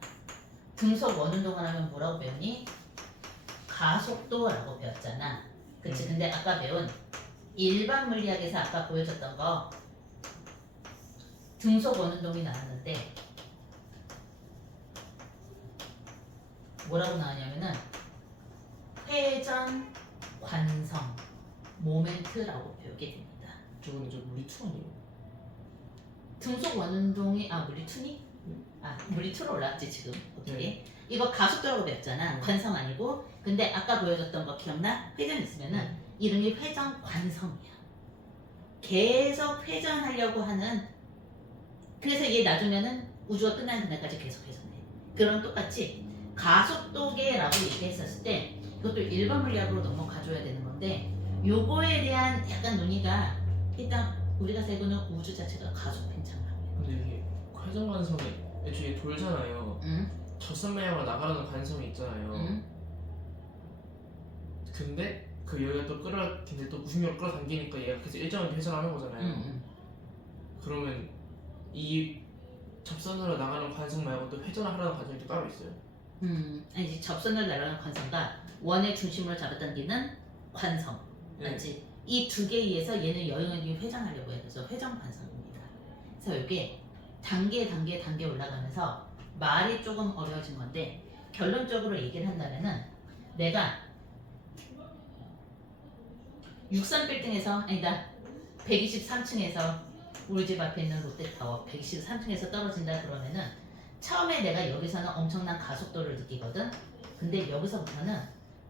등속 원 운동을 하면 뭐라고 배웠니? 가속도라고 배웠잖아. 그치? 근데 아까 배운 일반 물리학에서 아까 보여줬던 거 등속 원 운동이 나왔는데 뭐라고 나왔냐면은 회전 관성 모멘트라고 배우게 됩니다. 저거는 저 물리 투 아니에요? 등속 원운동이 물리 2니? 물리 2로 올라왔지 지금 어떻게? 이거 가속도라고 배웠잖아. 관성 아니고. 근데 아까 보여줬던 거 기억나? 회전 있으면은 이름이 회전 관성이야. 계속 회전하려고 하는. 그래서 얘 놔두면은 우주가 끝나는 그날까지 계속 회전해. 그럼 똑같이 가속도계라고 얘기했었을 때 이것도 일반 물리학으로 넘어가줘야 되는 건데 요거에 대한 약간 논의가 일단 우리가 살고 있는 우주 자체가 가속 팽창이라고. 근데 이게 회전 관성이 애초에 돌잖아요. 접선 방향으로 나가는 관성이 있잖아요. 근데 그 여기가 또 근데 또 무중력을 끌어당기니까 얘가 계속 일정하게 회전하는 거잖아요. 그러면 이 접선으로 나가는 관성 말고 또 회전하려는 관성이 또 따로 있어요? 아니지. 접선을 날아가는 관성과 원의 중심으로 잡아당기는 관성. 맞지? 이 두 개에 의해서 얘는 여행을 회전하려고 해요. 그래서 회전 관성입니다. 그래서 이게 단계 올라가면서 말이 조금 어려워진 건데 결론적으로 얘기를 한다면은 내가 63빌딩에서 123층에서 우리 집 앞에 있는 롯데타워 123층에서 떨어진다 그러면은 처음에 내가 여기서는 엄청난 가속도를 느끼거든. 근데 여기서부터는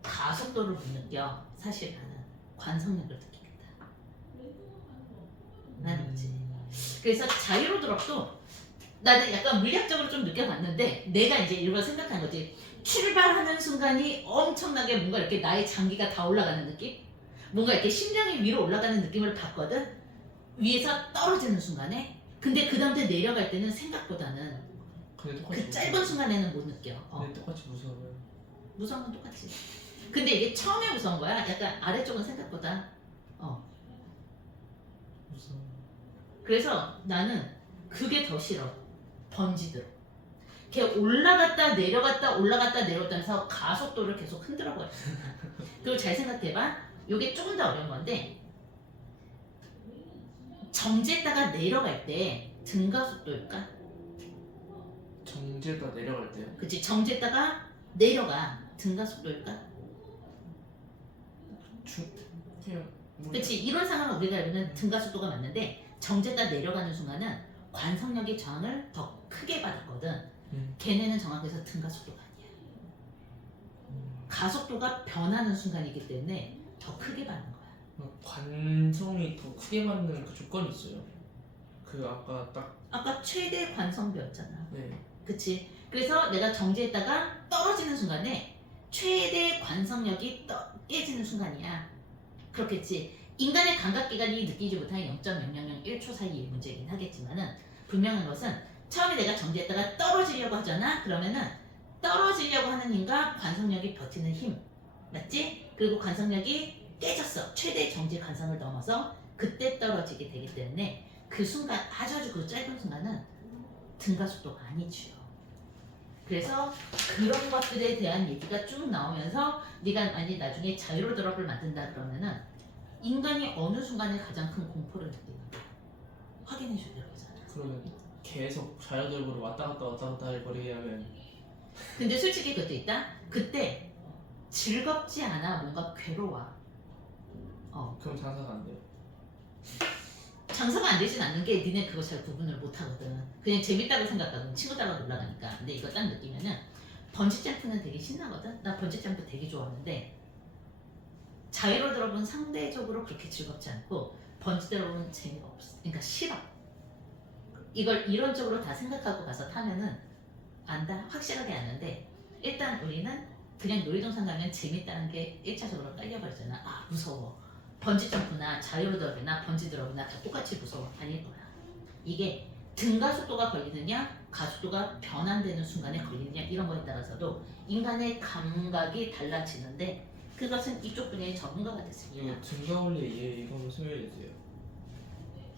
가속도를 못 느껴. 사실 나는 관성력을 느낍니다. 나는 거지. 그래서 자유로 드롭도 나는 약간 물리학적으로 좀 느껴봤는데 내가 이제 일부러 생각한 거지. 출발하는 순간이 엄청나게 뭔가 이렇게 나의 장기가 다 올라가는 느낌? 뭔가 이렇게 심장이 위로 올라가는 느낌을 받거든. 위에서 떨어지는 순간에. 근데 그 다음에 내려갈 때는 생각보다는 그 짧은 순간에는 못 느껴. 근데 똑같이 무서워요. 무서운 건 똑같지. 근데 이게 처음에 무서운 거야. 약간 아래쪽은 생각보다 무서워. 그래서 나는 그게 더 싫어. 번지드로. 걔 올라갔다 내려갔다 올라갔다 내려갔다 해서 가속도를 계속 흔들어 버려. 그리고 잘 생각해봐. 이게 조금 더 어려운 건데 정지했다가 내려갈 때 등가속도일까? 정지에다 내려갈 때요? 그치. 정지했다가 내려가 등가속도일까? 그냥 그치. 이런 상황은 우리가 알고는 등가속도가 맞는데 정지했다 내려가는 순간은 관성력의 저항을 더 크게 받았거든. 걔네는 정확해서 등가속도가 아니야. 가속도가 변하는 순간이기 때문에 더 크게 받는 거야. 관성이 더 크게 맞는 그 조건이 있어요. 그 아까 최대 관성 배웠잖아. 네. 그치. 그래서 내가 정지했다가 떨어지는 순간에 최대 관성력이 깨지는 순간이야. 그렇겠지. 인간의 감각기관이 느끼지 못하는 0.0001초 사이의 문제이긴 하겠지만은 분명한 것은 처음에 내가 정지했다가 떨어지려고 하잖아. 그러면은 떨어지려고 하는 힘과 관성력이 버티는 힘. 맞지? 그리고 관성력이 깨졌어. 최대 정지 관성을 넘어서 그때 떨어지게 되기 때문에 그 순간 아주 그 짧은 순간은 등가 속도가 아니지요. 그래서 그런 것들에 대한 얘기가 쭉 나오면서 네가 만약 나중에 자유로 드롭을 만든다 그러면은 인간이 어느 순간에 가장 큰 공포를 느끼는가 확인해 줘야 되잖아. 그러면 계속 자유드롭으로 왔다 갔다 거리게 하면 근데 솔직히 그것도 있다. 그때 즐겁지 않아. 뭔가 괴로워. 그럼 장사가 안 돼요. 장사가 안 되진 않는 게 니네 그거 잘 구분을 못 하거든. 그냥 재밌다고 생각하거든. 친구 따라 올라가니까. 근데 이거 딱 느끼면은 번지 점프는 되게 신나거든. 나 번지 점프 되게 좋아하는데 자유로 드롭은 상대적으로 그렇게 즐겁지 않고 번지 드롭은 재미가 없어. 그러니까 싫어. 이걸 이론적으로 다 생각하고 가서 타면은 안다 확실하게 아는데 일단 우리는 그냥 놀이동산 가면 재밌다는 게 1차적으로 깔려버리잖아. 아 무서워. 번지 점프나 자유로 드롭이나 번지 드롭이나 다 똑같이 무서워. 아닐 거야. 이게 등가 속도가 걸리느냐 가속도가 변환되는 순간에 걸리느냐 이런 거에 따라서도 인간의 감각이 달라지는데 그것은 이쪽 분야의 전문가가 됐습니다. 이거 등가원리 이거 한번 설명해 주세요.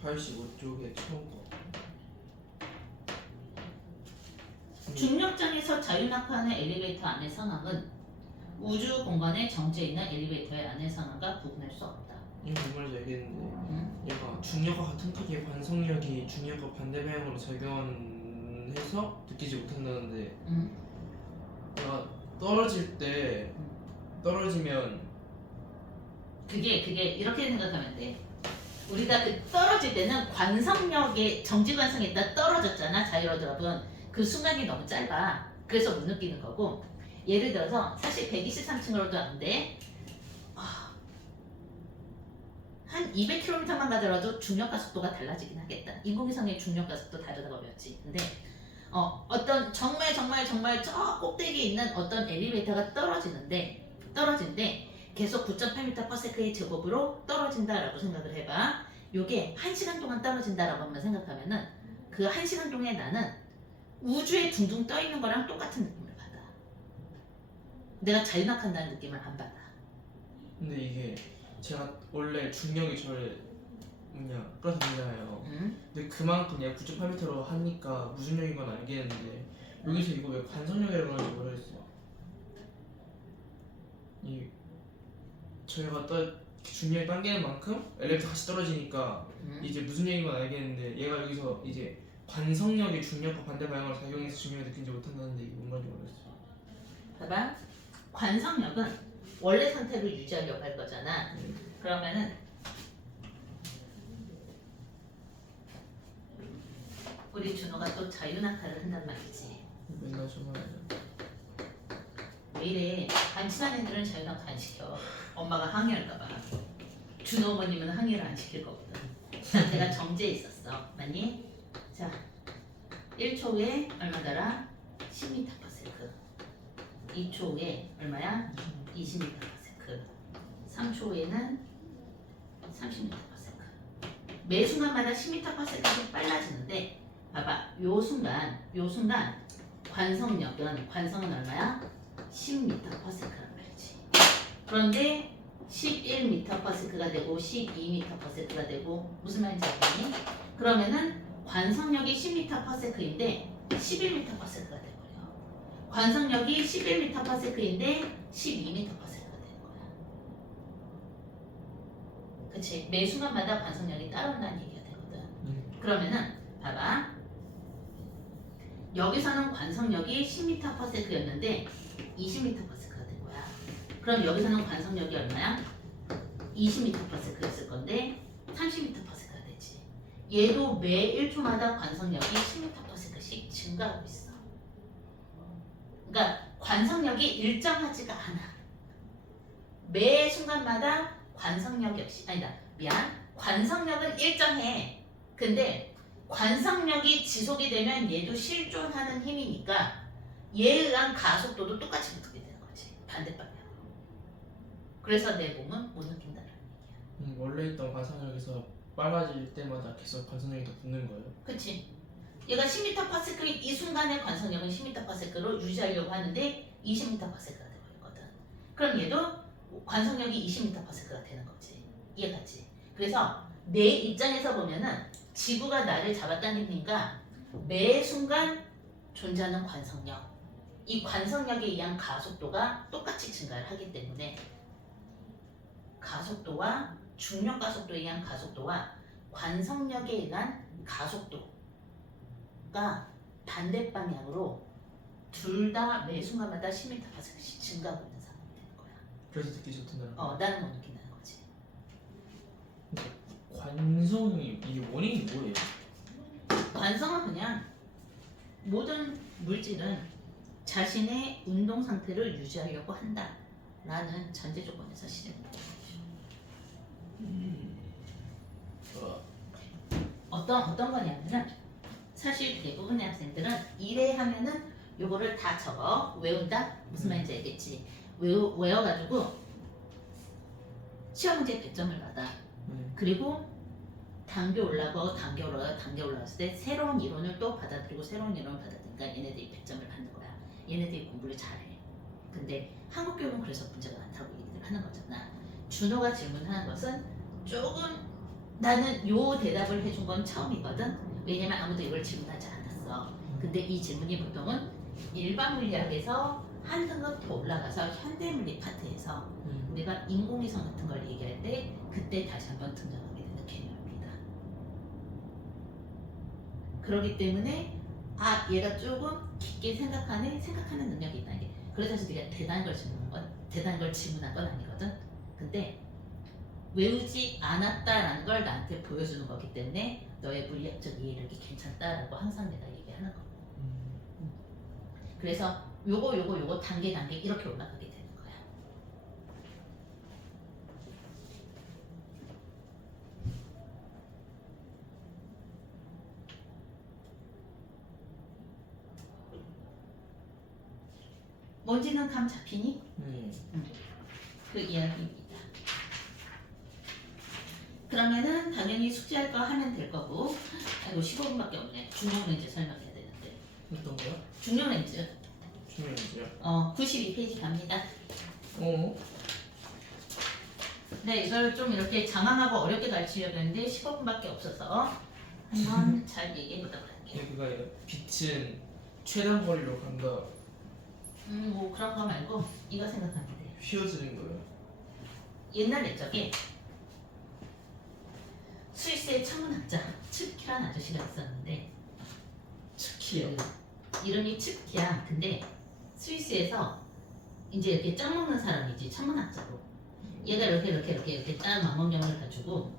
85쪽에 처음 거. 중력장에서 자유낙하하는 엘리베이터 안의 상황은 우주 공간에 정지해 있는 엘리베이터의 안의 상황과 구분할 수 없다. 이거 뭔 말인지 알겠는데 얘가 중력과 같은 크기의 관성력이 중력과 반대 방향으로 작용해서 느끼지 못한다는데 얘가 떨어질 때 떨어지면 그게 이렇게 생각하면 돼. 우리가 그 떨어질 때는 관성력에 정지관성에 있다 떨어졌잖아. 자유로 드롭은 그 순간이 너무 짧아. 그래서 못 느끼는 거고 예를 들어서 사실 123층으로도 안 돼. 한 200km만 가더라도 중력가 속도가 달라지긴 하겠다. 인공위성의 중력가 속도 다르다고 배웠지. 근데 어떤 정말 저 꼭대기에 있는 어떤 엘리베이터가 떨어지는데 계속 9.8m/s의 제곱으로 떨어진다라고 생각을 해봐. 요게 1시간 동안 떨어진다라고 한번 생각하면은 그 1시간 동안에 나는 우주에 둥둥 떠 있는 거랑 똑같은 느낌을 받아. 내가 자유낙한다는 느낌을 안 받아. 근데 이게 제가 원래 중력이 저를 끌어당기잖아요. 근데 그만큼 얘가 9.8m로 하니까 무슨 lực인 건 알겠는데 여기서 이거 왜 관성력이라고 하는지 모르겠어요. 이 저희가 중력이 당기는 만큼 엘리베이터 같이 떨어지니까 이제 무슨 얘기인 건 알겠는데 얘가 여기서 이제 관성력이 중력과 반대 방향으로 작용해서 중력을 느끼지 못한다는데 이게 뭔 말인지 모르겠어요. 봐봐. 관성력은 원래 상태를 유지하려고 할 거잖아. 그러면은 우리 준호가 또 자유낙하를 한단 말이지. 맨날 저만 해요. 왜 이래? 안 친한 애들은 자유낙하 안 시켜. 엄마가 항의할까봐. 준호 어머님은 항의를 안 시킬 거거든. 상태가 정지해 있었어. 맞니? 자, 1초에 얼마더라? 10m/s. 2초에 얼마야? 20m/s. 3초에는 30m/s. 매 순간마다 10m/s씩 빨라지는데 봐봐. 요 순간 관성은 얼마야? 10m/s란 말이지. 그런데 11m/s가 되고 12m/s가 되고 무슨 말인지 알겠니? 그러면은 관성력이 10m/s인데 11m/s가 돼버려. 관성력이 11m/s인데 12m/s가 되는 거야. 그치? 매 순간마다 관성력이 따라온다는 얘기가 되거든. 그러면은 봐봐. 여기서는 관성력이 10m/s였는데 20m/s가 된 거야. 그럼 여기서는 관성력이 얼마야? 20m/s였을 건데 30m/s가 되지. 얘도 매 1초마다 관성력이 10m/s씩 증가하고 있어. 그러니까 관성력이 일정하지가 않아. 매 순간마다 관성력 역시 관성력은 일정해. 근데 관성력이 지속이 되면 얘도 실존하는 힘이니까 얘에 의한 가속도도 똑같이 붙게 되는 거지. 반대 방향으로. 그래서 내 몸은 못 느낀다는 얘기야. 원래 있던 관성력에서 빨라질 때마다 계속 관성력이 더 붙는 거예요? 그치? 얘가 10m/s 이 순간의 관성력은 10m/s로 유지하려고 하는데 20m/s가 되고 있거든. 그럼 얘도 관성력이 20m/s가 되는 거지. 이해갔지? 그래서 내 입장에서 보면은 지구가 나를 잡아당기니까 매 순간 존재하는 관성력, 이 관성력에 의한 가속도가 똑같이 증가를 하기 때문에 가속도와 중력 가속도에 의한 가속도와 관성력에 의한 가속도가 반대 방향으로 둘 다 매 순간마다 10m/s씩 증가하고 있는 상황이 되는 거야. 그래서 듣기 좋던데. 나는 못 느낀다는 거지. 관성이 이게 원인이 뭐예요? 관성은 그냥 모든 물질은 자신의 운동 상태를 유지하려고 한다라는 전제 조건에서 실현되는 거죠. 어떤 거냐면은 사실 대부분의 학생들은 이래 하면은 요거를 다 적어 외운다 무슨 말인지 알겠지? 외워가지고 시험 문제 100점을 받아. 그리고 단계 올라갔을 때 새로운 이론을 또 받아들이고 새로운 이론을 받아들이니까 얘네들이 100점을 받는 거야. 얘네들이 공부를 잘해. 근데 한국 교육은 그래서 문제가 많다고 얘기를 하는 거잖아. 준호가 질문하는 것은 조금 나는 요 대답을 해준 건 처음이거든. 왜냐면 아무도 이걸 질문하지 않았어. 근데 이 질문이 보통은 일반 물리학에서 한 등급 더 올라가서 현대물리 파트에서 우리가 인공위성 같은 걸 얘기할 때 그때 다시 한번 등장하게 되는 개념입니다. 그렇기 때문에 얘가 조금 깊게 생각하는 능력이 있다. 그래서 네가 대단한 걸 질문한 건 아니거든. 근데 외우지 않았다라는 걸 나한테 보여주는 거기 때문에 너의 물리학적 이해력이 괜찮다라고 항상 내가 얘기하는 거. 그래서 요거 단계 이렇게 올라가게 되는 거야. 뭔지는 감 잡히니? 그 이야기입니다. 그러면은 당연히 숙제할 거 하면 될 거고. 아이고 15분밖에 없네. 중력 렌즈 설명해야 되는데. 어떤 거요? 중력 렌즈. 중요한지요? 92페이지 갑니다. 어? 네, 이걸 좀 이렇게 장황하고 어렵게 가르치려고 했는데 15분밖에 없어서 한번 잘 얘기해 보도록 할게요. 그거예요. 빛은 최단 거리로 간다. 뭐 그런 거 말고 이거 생각하면 돼요. 휘어지는 거예요. 옛날 옛적에 스위스의 천문학자 츠키라는 아저씨가 있었는데 특히요. 이름이 츠키야. 근데 스위스에서 이제 이렇게 짱 먹는 사람이지 천문학자로. 얘가 이렇게 딱 망원경을 가지고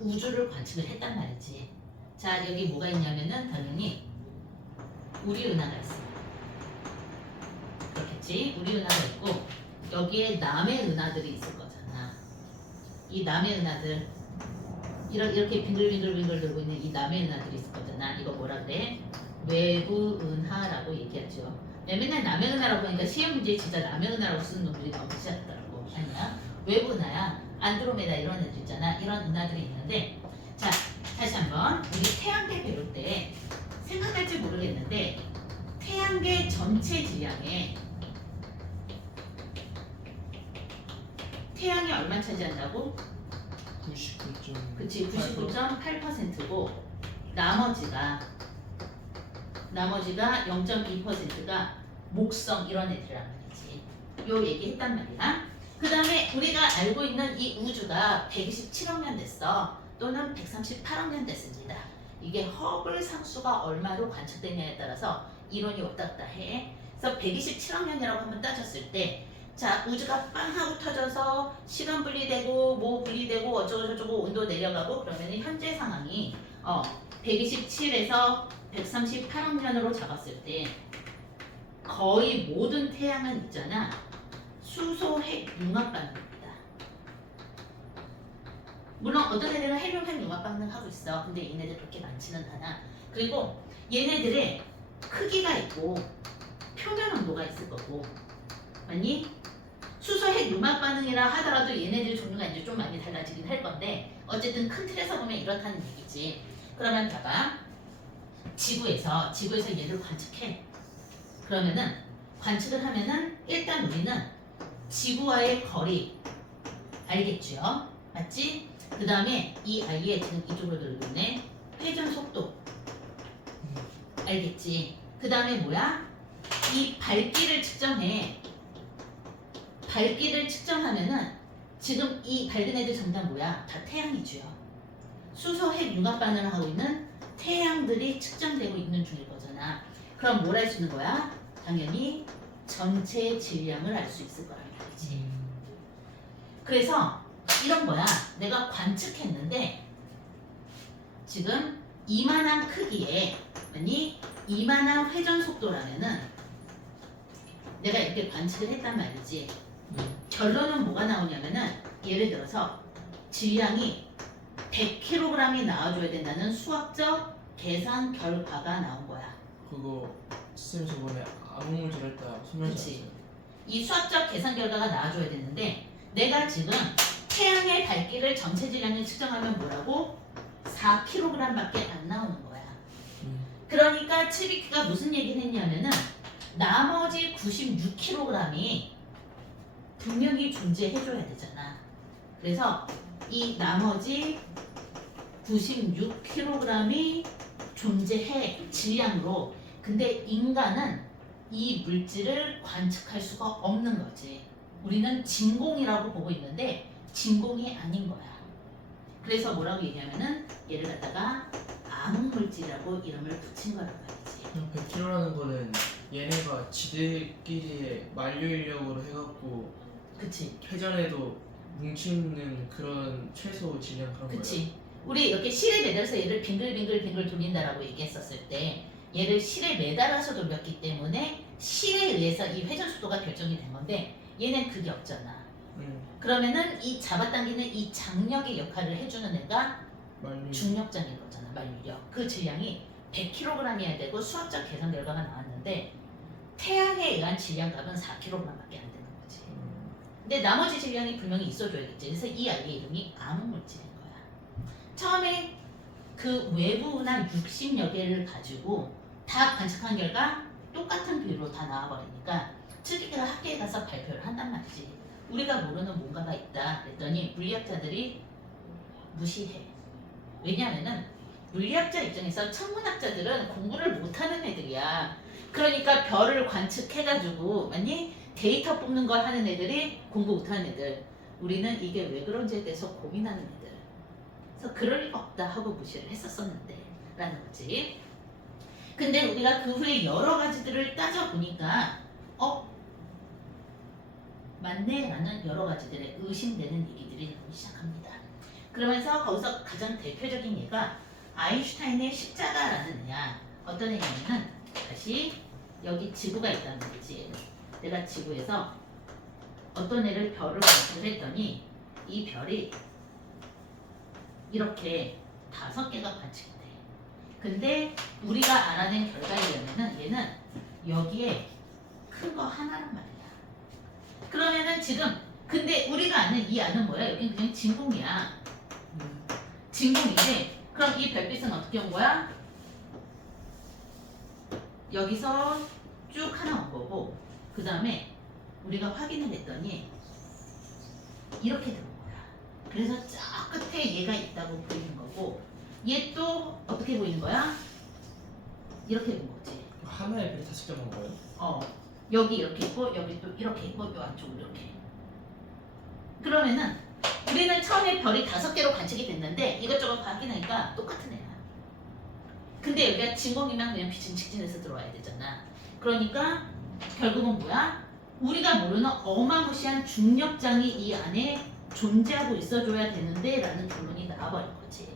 우주를 관측을 했단 말이지. 자, 여기 뭐가 있냐면은 당연히 우리 은하가 있어. 그렇겠지? 우리 은하가 있고 여기에 남의 은하들이 있을 거잖아. 이 남의 은하들 이렇게 빙글빙글 돌고 있는 이 남의 은하들이 있을 거잖아. 이거 뭐라 그래? 외부 은하라고 얘기하죠. 맨날 남의 은하라고 하니까 시험 문제에 진짜 남의 은하라고 쓰는 놈들이 너무 시작하더라고. 아니야? 외부 은하야. 안드로메다 이런 애들 있잖아. 이런 은하들이 있는데 자, 다시 한번 우리 태양계 배울 때 생각날지 모르겠는데 태양계 전체 질량에 태양이 얼마 차지한다고? 99.8%. 그치, 99.8%고 나머지가 0.2%가 목성 이런 애들이란 말이지. 요 얘기 했단 말이야. 그 다음에 우리가 알고 있는 이 우주가 127억 년 됐어. 또는 138억 년 됐습니다. 이게 허블 상수가 얼마로 관측되냐에 따라서 이론이 왔다 갔다 해. 그래서 127억 년이라고 한번 따졌을 때 자, 우주가 빵 하고 터져서 시간 분리되고 뭐 분리되고 어쩌고 저쩌고 온도 내려가고 그러면 현재 상황이 127에서 138억 년으로 잡았을 때 거의 모든 태양은 있잖아. 수소, 핵, 융합 반응입니다. 물론 어떤 애들은 헬륨, 핵, 융합 반응을 하고 있어. 근데 얘네들 그렇게 많지는 않아. 그리고 얘네들의 크기가 있고 표면 온도가 있을 거고 아니 수소, 핵, 융합 반응이라 하더라도 얘네들 종류가 이제 좀 많이 달라지긴 할 건데 어쨌든 큰 틀에서 보면 이렇다는 얘기지. 그러면 봐봐. 지구에서 얘를 관측해. 그러면은 관측을 하면은 일단 우리는 지구와의 거리 알겠죠? 맞지? 그 다음에 이 아이의 지금 이쪽으로 들고 있네. 회전 속도. 알겠지? 그 다음에 뭐야? 이 밝기를 측정해. 밝기를 측정하면은 지금 이 밝은 애들 전부 다 뭐야? 다 태양이죠. 수소 핵 융합 반응을 하고 있는 태양들이 측정되고 있는 중일 거잖아. 그럼 뭘 할 수 있는 거야? 당연히 전체 질량을 알 수 있을 거란 말이지. 그래서 이런 거야. 내가 관측했는데 지금 이만한 크기에 아니 이만한 회전 속도라면은 내가 이렇게 관측을 했단 말이지. 결론은 뭐가 나오냐면은 예를 들어서 질량이 100kg이 나와줘야 된다는 수학적 계산 결과가 나온 거야. 그거 쌤 저번에 암흑물질 할 때 설명해 그치. 줬어요. 이 수학적 계산 결과가 나와줘야 되는데 내가 지금 태양의 밝기를 전체 질량을 측정하면 뭐라고? 4kg밖에 안 나오는 거야. 그러니까 츠비키가 무슨 얘기를 했냐면은 나머지 96kg이 분명히 존재해줘야 되잖아. 그래서 이 나머지 96kg이 존재해 질량으로. 근데 인간은 이 물질을 관측할 수가 없는 거지. 우리는 진공이라고 보고 있는데 진공이 아닌 거야. 그래서 뭐라고 얘기하면은 얘를 갖다가 암흑물질이라고 이름을 붙인 거란 말이지. 100kg라는 거는 얘네가 지들끼리의 만류 인력으로 해갖고 그치? 회전에도 뭉치는 그런 최소 질량 그런 거예요. 그치? 우리 이렇게 실에 매달아서 얘를 빙글빙글 돌린다라고 얘기했었을 때 얘를 실에 매달아서 돌렸기 때문에 실에 의해서 이 회전 속도가 결정이 된 건데 얘는 그게 없잖아. 그러면은 이 잡아당기는 이 장력의 역할을 해주는 애가 만류. 중력장인 거잖아. 만류력. 그 질량이 100kg이어야 되고 수학적 계산 결과가 나왔는데 태양에 의한 질량값은 4kg밖에 안 되는 거지. 근데 나머지 질량이 분명히 있어줘야겠지. 그래서 이 아이의 이름이 암흑물질인 거야. 처음에 그 외부나 육심 여계를 가지고 다 관측한 결과 똑같은 비율로 다 나와버리니까 츠비키가 학교에 가서 발표를 한단 말이지. 우리가 모르는 뭔가가 있다 그랬더니 물리학자들이 무시해. 왜냐하면은 물리학자 입장에서 천문학자들은 공부를 못하는 애들이야. 그러니까 별을 관측해가지고 아니 데이터 뽑는 걸 하는 애들이 공부 못하는 애들. 우리는 이게 왜 그런지에 대해서 고민하는 애들. 그래서 그럴 리가 없다 하고 무시를 했었었는데 라는 거지. 근데 우리가 그 후에 여러 가지들을 따져보니까 맞네 라는 여러 가지들의 의심되는 얘기들이 나오기 시작합니다. 그러면서 거기서 가장 대표적인 예가 아인슈타인의 십자가라는 애야. 어떤 애냐면은 다시 여기 지구가 있다는 거지. 내가 지구에서 어떤 애를 별을 관측을 했더니 이 별이 이렇게 5개가 관측이 돼. 근데 우리가 알아낸 결과에 의하면은 얘는 여기에 큰 거 하나란 말이야. 그러면은 지금 근데 우리가 아는 이 안은 뭐야? 여긴 그냥 진공이야. 진공인데 그럼 이 별빛은 어떻게 온 거야? 여기서 쭉 하나 온 거고 그 다음에 우리가 확인을 했더니 이렇게 들어온 거야. 그래서 저 끝에 얘가 있다고 보이는 거고 얘 또 어떻게 보이는 거야? 이렇게 본 거지. 하나의 별이 5개 나온 거예요? 여기 이렇게 있고 여기 또 이렇게 있고 요 안쪽으로 이렇게. 그러면은 우리는 처음에 별이 5개로 관측이 됐는데 이것저것 확인하니까 똑같은 애야. 근데 여기가 진공이면 그냥 빛은 직진해서 들어와야 되잖아. 그러니까 결국은 뭐야? 우리가 모르는 어마무시한 중력장이 이 안에 존재하고 있어줘야 되는데 라는 결론이 나와버린 거지.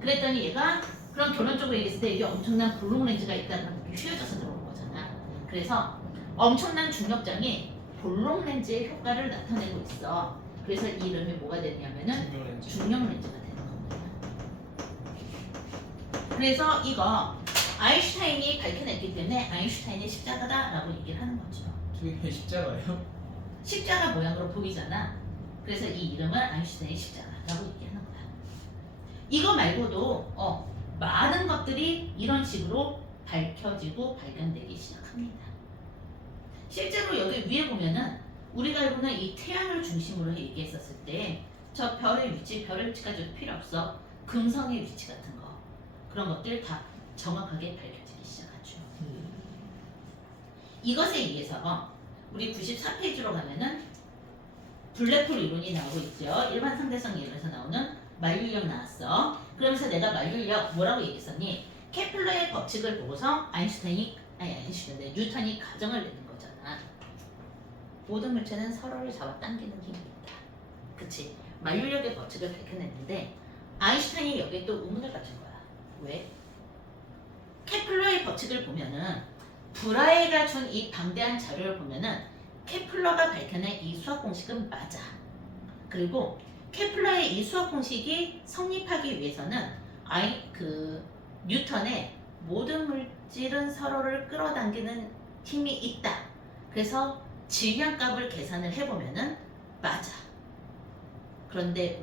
그랬더니 얘가 그럼 결론적으로 얘기했을 때 이게 엄청난 볼록 렌즈가 있다는 게 휘어져서 들어온 거잖아. 그래서 엄청난 중력장이 볼록 렌즈의 효과를 나타내고 있어. 그래서 이 이름이 뭐가 되냐면은 중력 렌즈가 되는 겁니다. 그래서 이거 아인슈타인이 밝혀냈기 때문에 아인슈타인의 십자가다라고 얘기를 하는 거죠. 저게 십자가예요? 십자가 모양으로 보이잖아. 그래서 이 이름을 아인슈타인의 십자가라고 얘기하는 거야. 이거 말고도 많은 것들이 이런 식으로 밝혀지고 발견되기 시작합니다. 실제로 여기 위에 보면은 우리가 알고는 이 태양을 중심으로 얘기했었을 때 저 별의 위치까지도 필요 없어. 금성의 위치 같은 거 그런 것들 다 정확하게 밝혀지기 시작하죠. 이것에 의해서 우리 94페이지로 가면은 블랙홀 이론이 나오고 있죠. 일반 상대성 이론에서 나오는 만류력 나왔어. 그러면서 내가 만류력 뭐라고 얘기했었니? 케플러의 법칙을 보고서 뉴턴이 가정을 내는 거잖아. 모든 물체는 서로를 잡아당기는 힘이 있다. 그치? 만류력의 법칙을 밝혀냈는데 아인슈타인이 여기에 또 의문을 가진 거야. 왜? 케플러의 법칙을 보면은 브라에가 준 이 방대한 자료를 보면은 케플러가 밝혀낸 이 수학 공식은 맞아. 그리고 케플러의 이 수학 공식이 성립하기 위해서는 뉴턴의 모든 물질은 서로를 끌어당기는 힘이 있다. 그래서 질량값을 계산을 해보면은 맞아. 그런데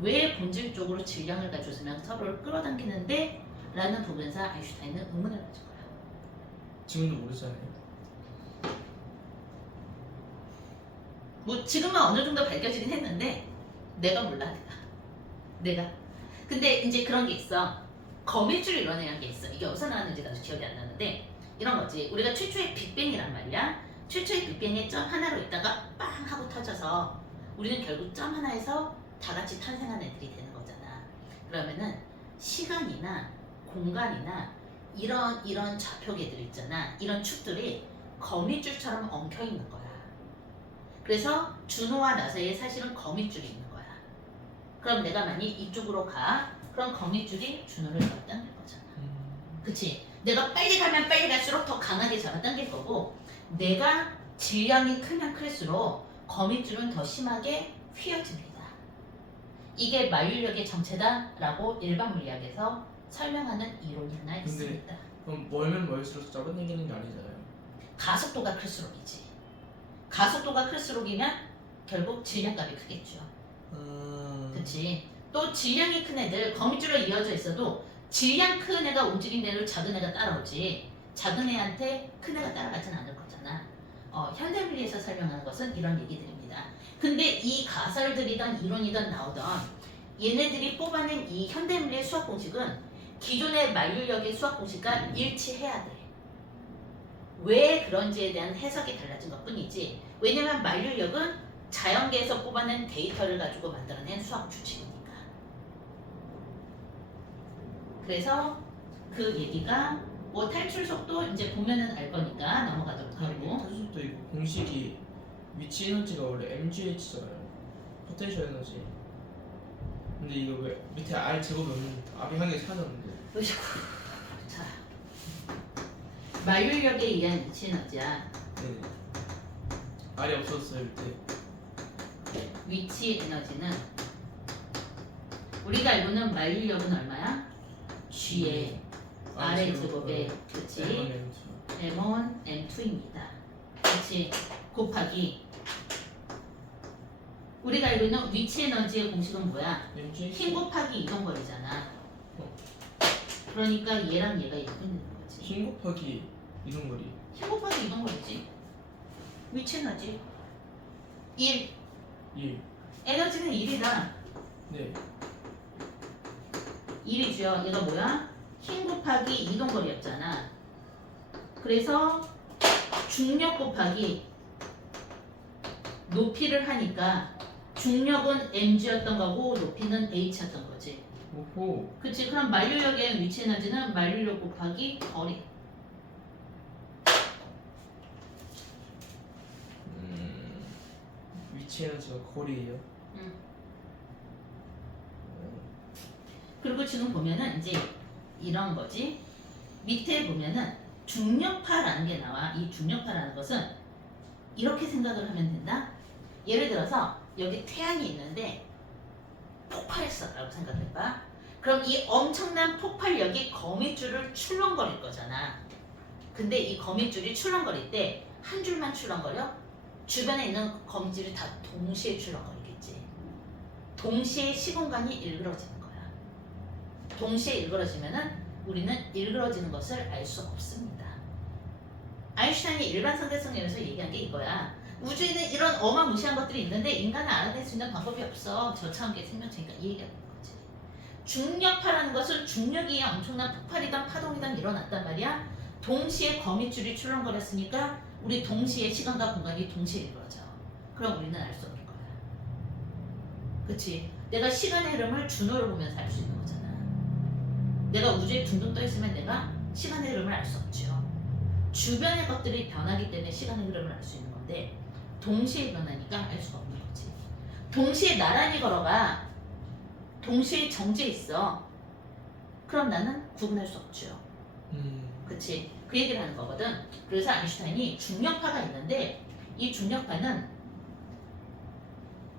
왜 본질적으로 질량을 가졌으면 서로를 끌어당기는데? 라는 부분에서 아인슈타인은 의문을 가진 거야. 지금도 모르잖아요. 뭐 지금은 어느 정도 밝혀지긴 했는데 내가 몰라 내가 근데 이제 그런 게 있어. 거미줄 이론이라는 게 있어. 이게 어디서 나왔는지 나도 기억이 안 나는데 이런 거지. 우리가 최초의 빅뱅이란 말이야. 최초의 빅뱅이 점 하나로 있다가 빵 하고 터져서 우리는 결국 점 하나에서 다 같이 탄생한 애들이 되는 거잖아. 그러면은 시간이나 공간이나 이런 좌표계들 있잖아. 이런 축들이 거미줄처럼 엉켜 있는 거야. 그래서 준호와 나 사이에 사실은 거미줄이 있는 거야. 그럼 내가 만약 이쪽으로 가. 그럼 거미줄이 준호를 잡아당길 거잖아. 그치? 내가 빨리 가면 빨리 갈수록 더 강하게 잡아당길 거고 내가 질량이 크면 클수록 거미줄은 더 심하게 휘어집니다. 이게 만류력의 정체다라고 일반 물리학에서 설명하는 이론이 하나 있습니다. 그럼 멀면 멀수록 잡아당기는 게 아니잖아요. 가속도가 클수록이지. 가속도가 클수록이면 결국 질량값이 크겠죠. 그치? 또 질량이 큰 애들 거미줄로 이어져 있어도 질량 큰 애가 움직인 대로 작은 애가 따라오지 작은 애한테 큰 애가 따라가진 않을 거잖아. 현대물리에서 설명하는 것은 이런 얘기들입니다. 근데 이 가설들이든 이론이든 나오던 얘네들이 뽑아낸 이 현대물리의 수학 공식은 기존의 만류력의 수학 공식과 일치해야 돼. 왜 그런지에 대한 해석이 달라진 것 뿐이지. 왜냐면 만류력은 자연계에서 뽑아낸 데이터를 가지고 만들어낸 수학 규칙이니까. 그래서 그 얘기가 뭐 탈출 속도 이제 보면은 알 거니까 넘어가도록 하고. 탈출 속도 이거 공식이 위치 에너지가 원래 mgh잖아요. 포텐셜 에너지. 근데 이거 왜 밑에 R 제곱이 없는데 R이 한 개 찾았는데. 자, 만류력에 의한 위치 에너지야. 네. R이 없었어요 밑에. 위치 에너지는 우리가 알고는 만류력은 얼마야? G에 R의 제곱에 그치? M1, M2입니다. 그치? 곱하기 우리가 알고 있는 위치 에너지의 공식은 뭐야? 힘 곱하기 이동거리잖아. 그러니까 얘랑 얘가 있는 거지. 힘 곱하기 이동거리. 힘 곱하기 이동거리지. 위치 에너지 1. 에너지는 1이다. 네. 1이죠. 얘가 뭐야? 힘 곱하기 이동거리였잖아. 그래서 중력 곱하기 높이를 하니까 중력은 mg였던 거고 높이는 h였던 거지. 오호. 그치? 그럼 만류력의 위치 에너지는 만류력 곱하기 거리. 위치 에너지가 거리예요. 그리고 지금 보면은 이제 이런 거지. 밑에 보면은 중력파라는 게 나와. 이 중력파라는 것은 이렇게 생각을 하면 된다. 예를 들어서 여기 태양이 있는데 폭발했어라고 생각해봐. 그럼 이 엄청난 폭발력이 거미줄을 출렁거릴 거잖아. 근데 이 거미줄이 출렁거릴 때 한 줄만 출렁거려? 주변에 있는 거미줄이 다 동시에 출렁거리겠지. 동시에 시공간이 일그러지는 거야. 동시에 일그러지면은 우리는 일그러지는 것을 알 수 없습니다. 아인슈타인이 일반 상대성에서 얘기한 게 이거야. 우주에는 이런 어마무시한 것들이 있는데 인간은 알아낼 수 있는 방법이 없어. 저차원계 생명체니까 이 얘기하는 거지. 중력파라는 것은 중력이 엄청난 폭발이든 파동이든 일어났단 말이야. 동시에 거미줄이 출렁거렸으니까 우리 동시에 시간과 공간이 동시에 이루어져. 그럼 우리는 알 수 없는 거야. 그치? 내가 시간의 흐름을 준호를 보면서 알 수 있는 거잖아. 내가 우주에 둥둥 떠 있으면 내가 시간의 흐름을 알 수 없죠. 주변의 것들이 변하기 때문에 시간의 흐름을 알 수 있는 건데 동시에 일어나니까 알 수가 없는 거지. 동시에 나란히 걸어가. 동시에 정지해 있어. 그럼 나는 구분할 수 없죠. 그치? 그 얘기를 하는 거거든. 그래서 아인슈타인이 중력파가 있는데 이 중력파는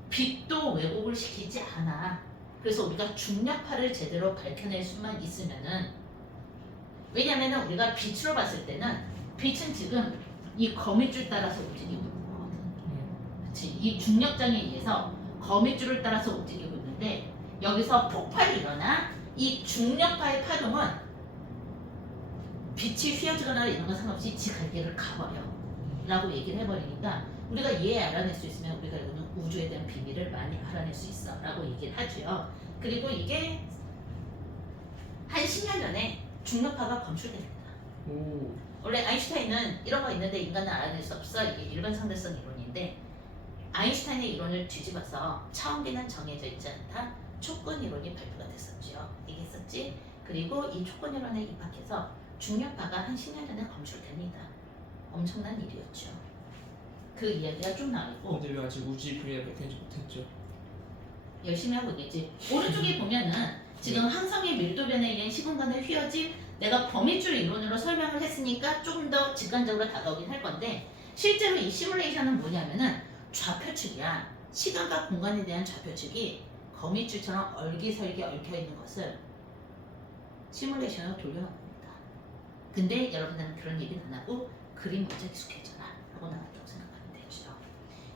빛도 왜곡을 시키지 않아. 그래서 우리가 중력파를 제대로 밝혀낼 수만 있으면은, 왜냐면은 우리가 빛으로 봤을 때는 빛은 지금 이 거미줄 따라서 움직이고 있는 거거든. 그치? 이 중력장에 의해서 거미줄을 따라서 움직이고 있는데 여기서 폭발이 일어나. 이 중력파의 파동은 빛이 휘어지거나 이런 건 상관없이 지 갈 길을 가버려 라고 얘기를 해버리니까 우리가 얘 알아낼 수 있으면 우리가 이거는 우주에 대한 비밀을 많이 알아낼 수 있어 라고 얘기를 하죠. 그리고 이게 한 10년 전에 중력파가 검출됩니다. 오. 원래 아인슈타인은 이런 거 있는데 인간은 알아낼 수 없어. 이게 일반 상대성 이론인데 아인슈타인의 이론을 뒤집어서 차원계는 정해져 있지 않다. 촉근 이론이 발표가 됐었죠. 얘기했었지. 그리고 이 촉근 이론에 입학해서 중력파가 한 10년 전에 검출됩니다. 엄청난 일이었죠. 그 이야기가 쭉 나오고. 근데 왜 아직 우주의 비밀을 밝혀내지 못했죠? 열심히 하고 있겠지. 오른쪽에 보면은 지금 항성의 밀도 변에 의한 시공간의 휘어짐, 내가 거미줄 이론으로 설명을 했으니까 조금 더 직관적으로 다가오긴 할 건데 실제로 이 시뮬레이션은 뭐냐면은 좌표축이야. 시간과 공간에 대한 좌표축이 거미줄처럼 얼기설기 얽혀 있는 것을 시뮬레이션으로 돌려놓습니다. 근데 여러분들은 그런 얘기는 안 하고 그림 먼저 익숙해져라 하고 나왔다고 생각하면 되죠.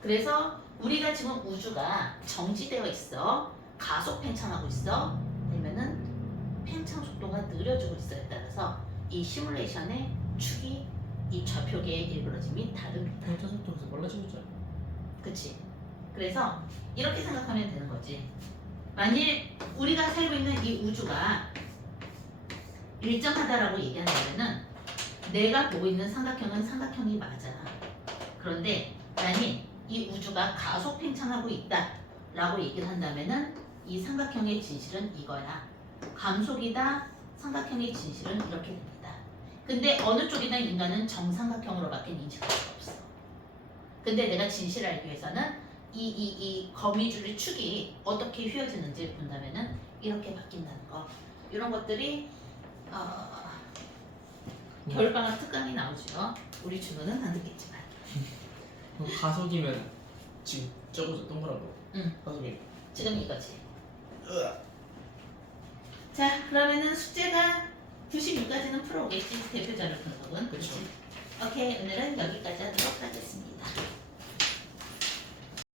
그래서 우리가 지금 우주가 정지되어 있어, 가속 팽창하고 있어, 아니면은 팽창 속도가 느려지고 있어에 따라서 이 시뮬레이션의 축이 이 좌표계의 일그러짐이 다릅니다. 팽창 속도에서 빨라지겠죠? 그치? 그래서 이렇게 생각하면 되는 거지. 만일 우리가 살고 있는 이 우주가 일정하다라고 얘기한다면은 내가 보고 있는 삼각형은 삼각형이 맞아. 그런데 만일 이 우주가 가속 팽창하고 있다라고 얘기를 한다면은 이 삼각형의 진실은 이거야. 감속이다. 삼각형의 진실은 이렇게 됩니다. 근데 어느 쪽이든 인간은 정삼각형으로밖에 인식할 수가 없어. 근데 내가 진실을 알기 위해서는 이 거미줄의 축이 어떻게 휘어지는지 본다면은 이렇게 바뀐다는 거. 이런 것들이 겨울방학 특강이 나오죠. 우리 준호는 안 듣겠지만. 그럼 가속이면 지금 저거죠, 동그란 거. 응. 가속이. 지금 이거지. 자, 그러면은 숙제가 96까지는 풀어오겠지. 대표 자료 분석은. 그쵸. 오케이, 오늘은 여기까지 하도록 하겠습니다.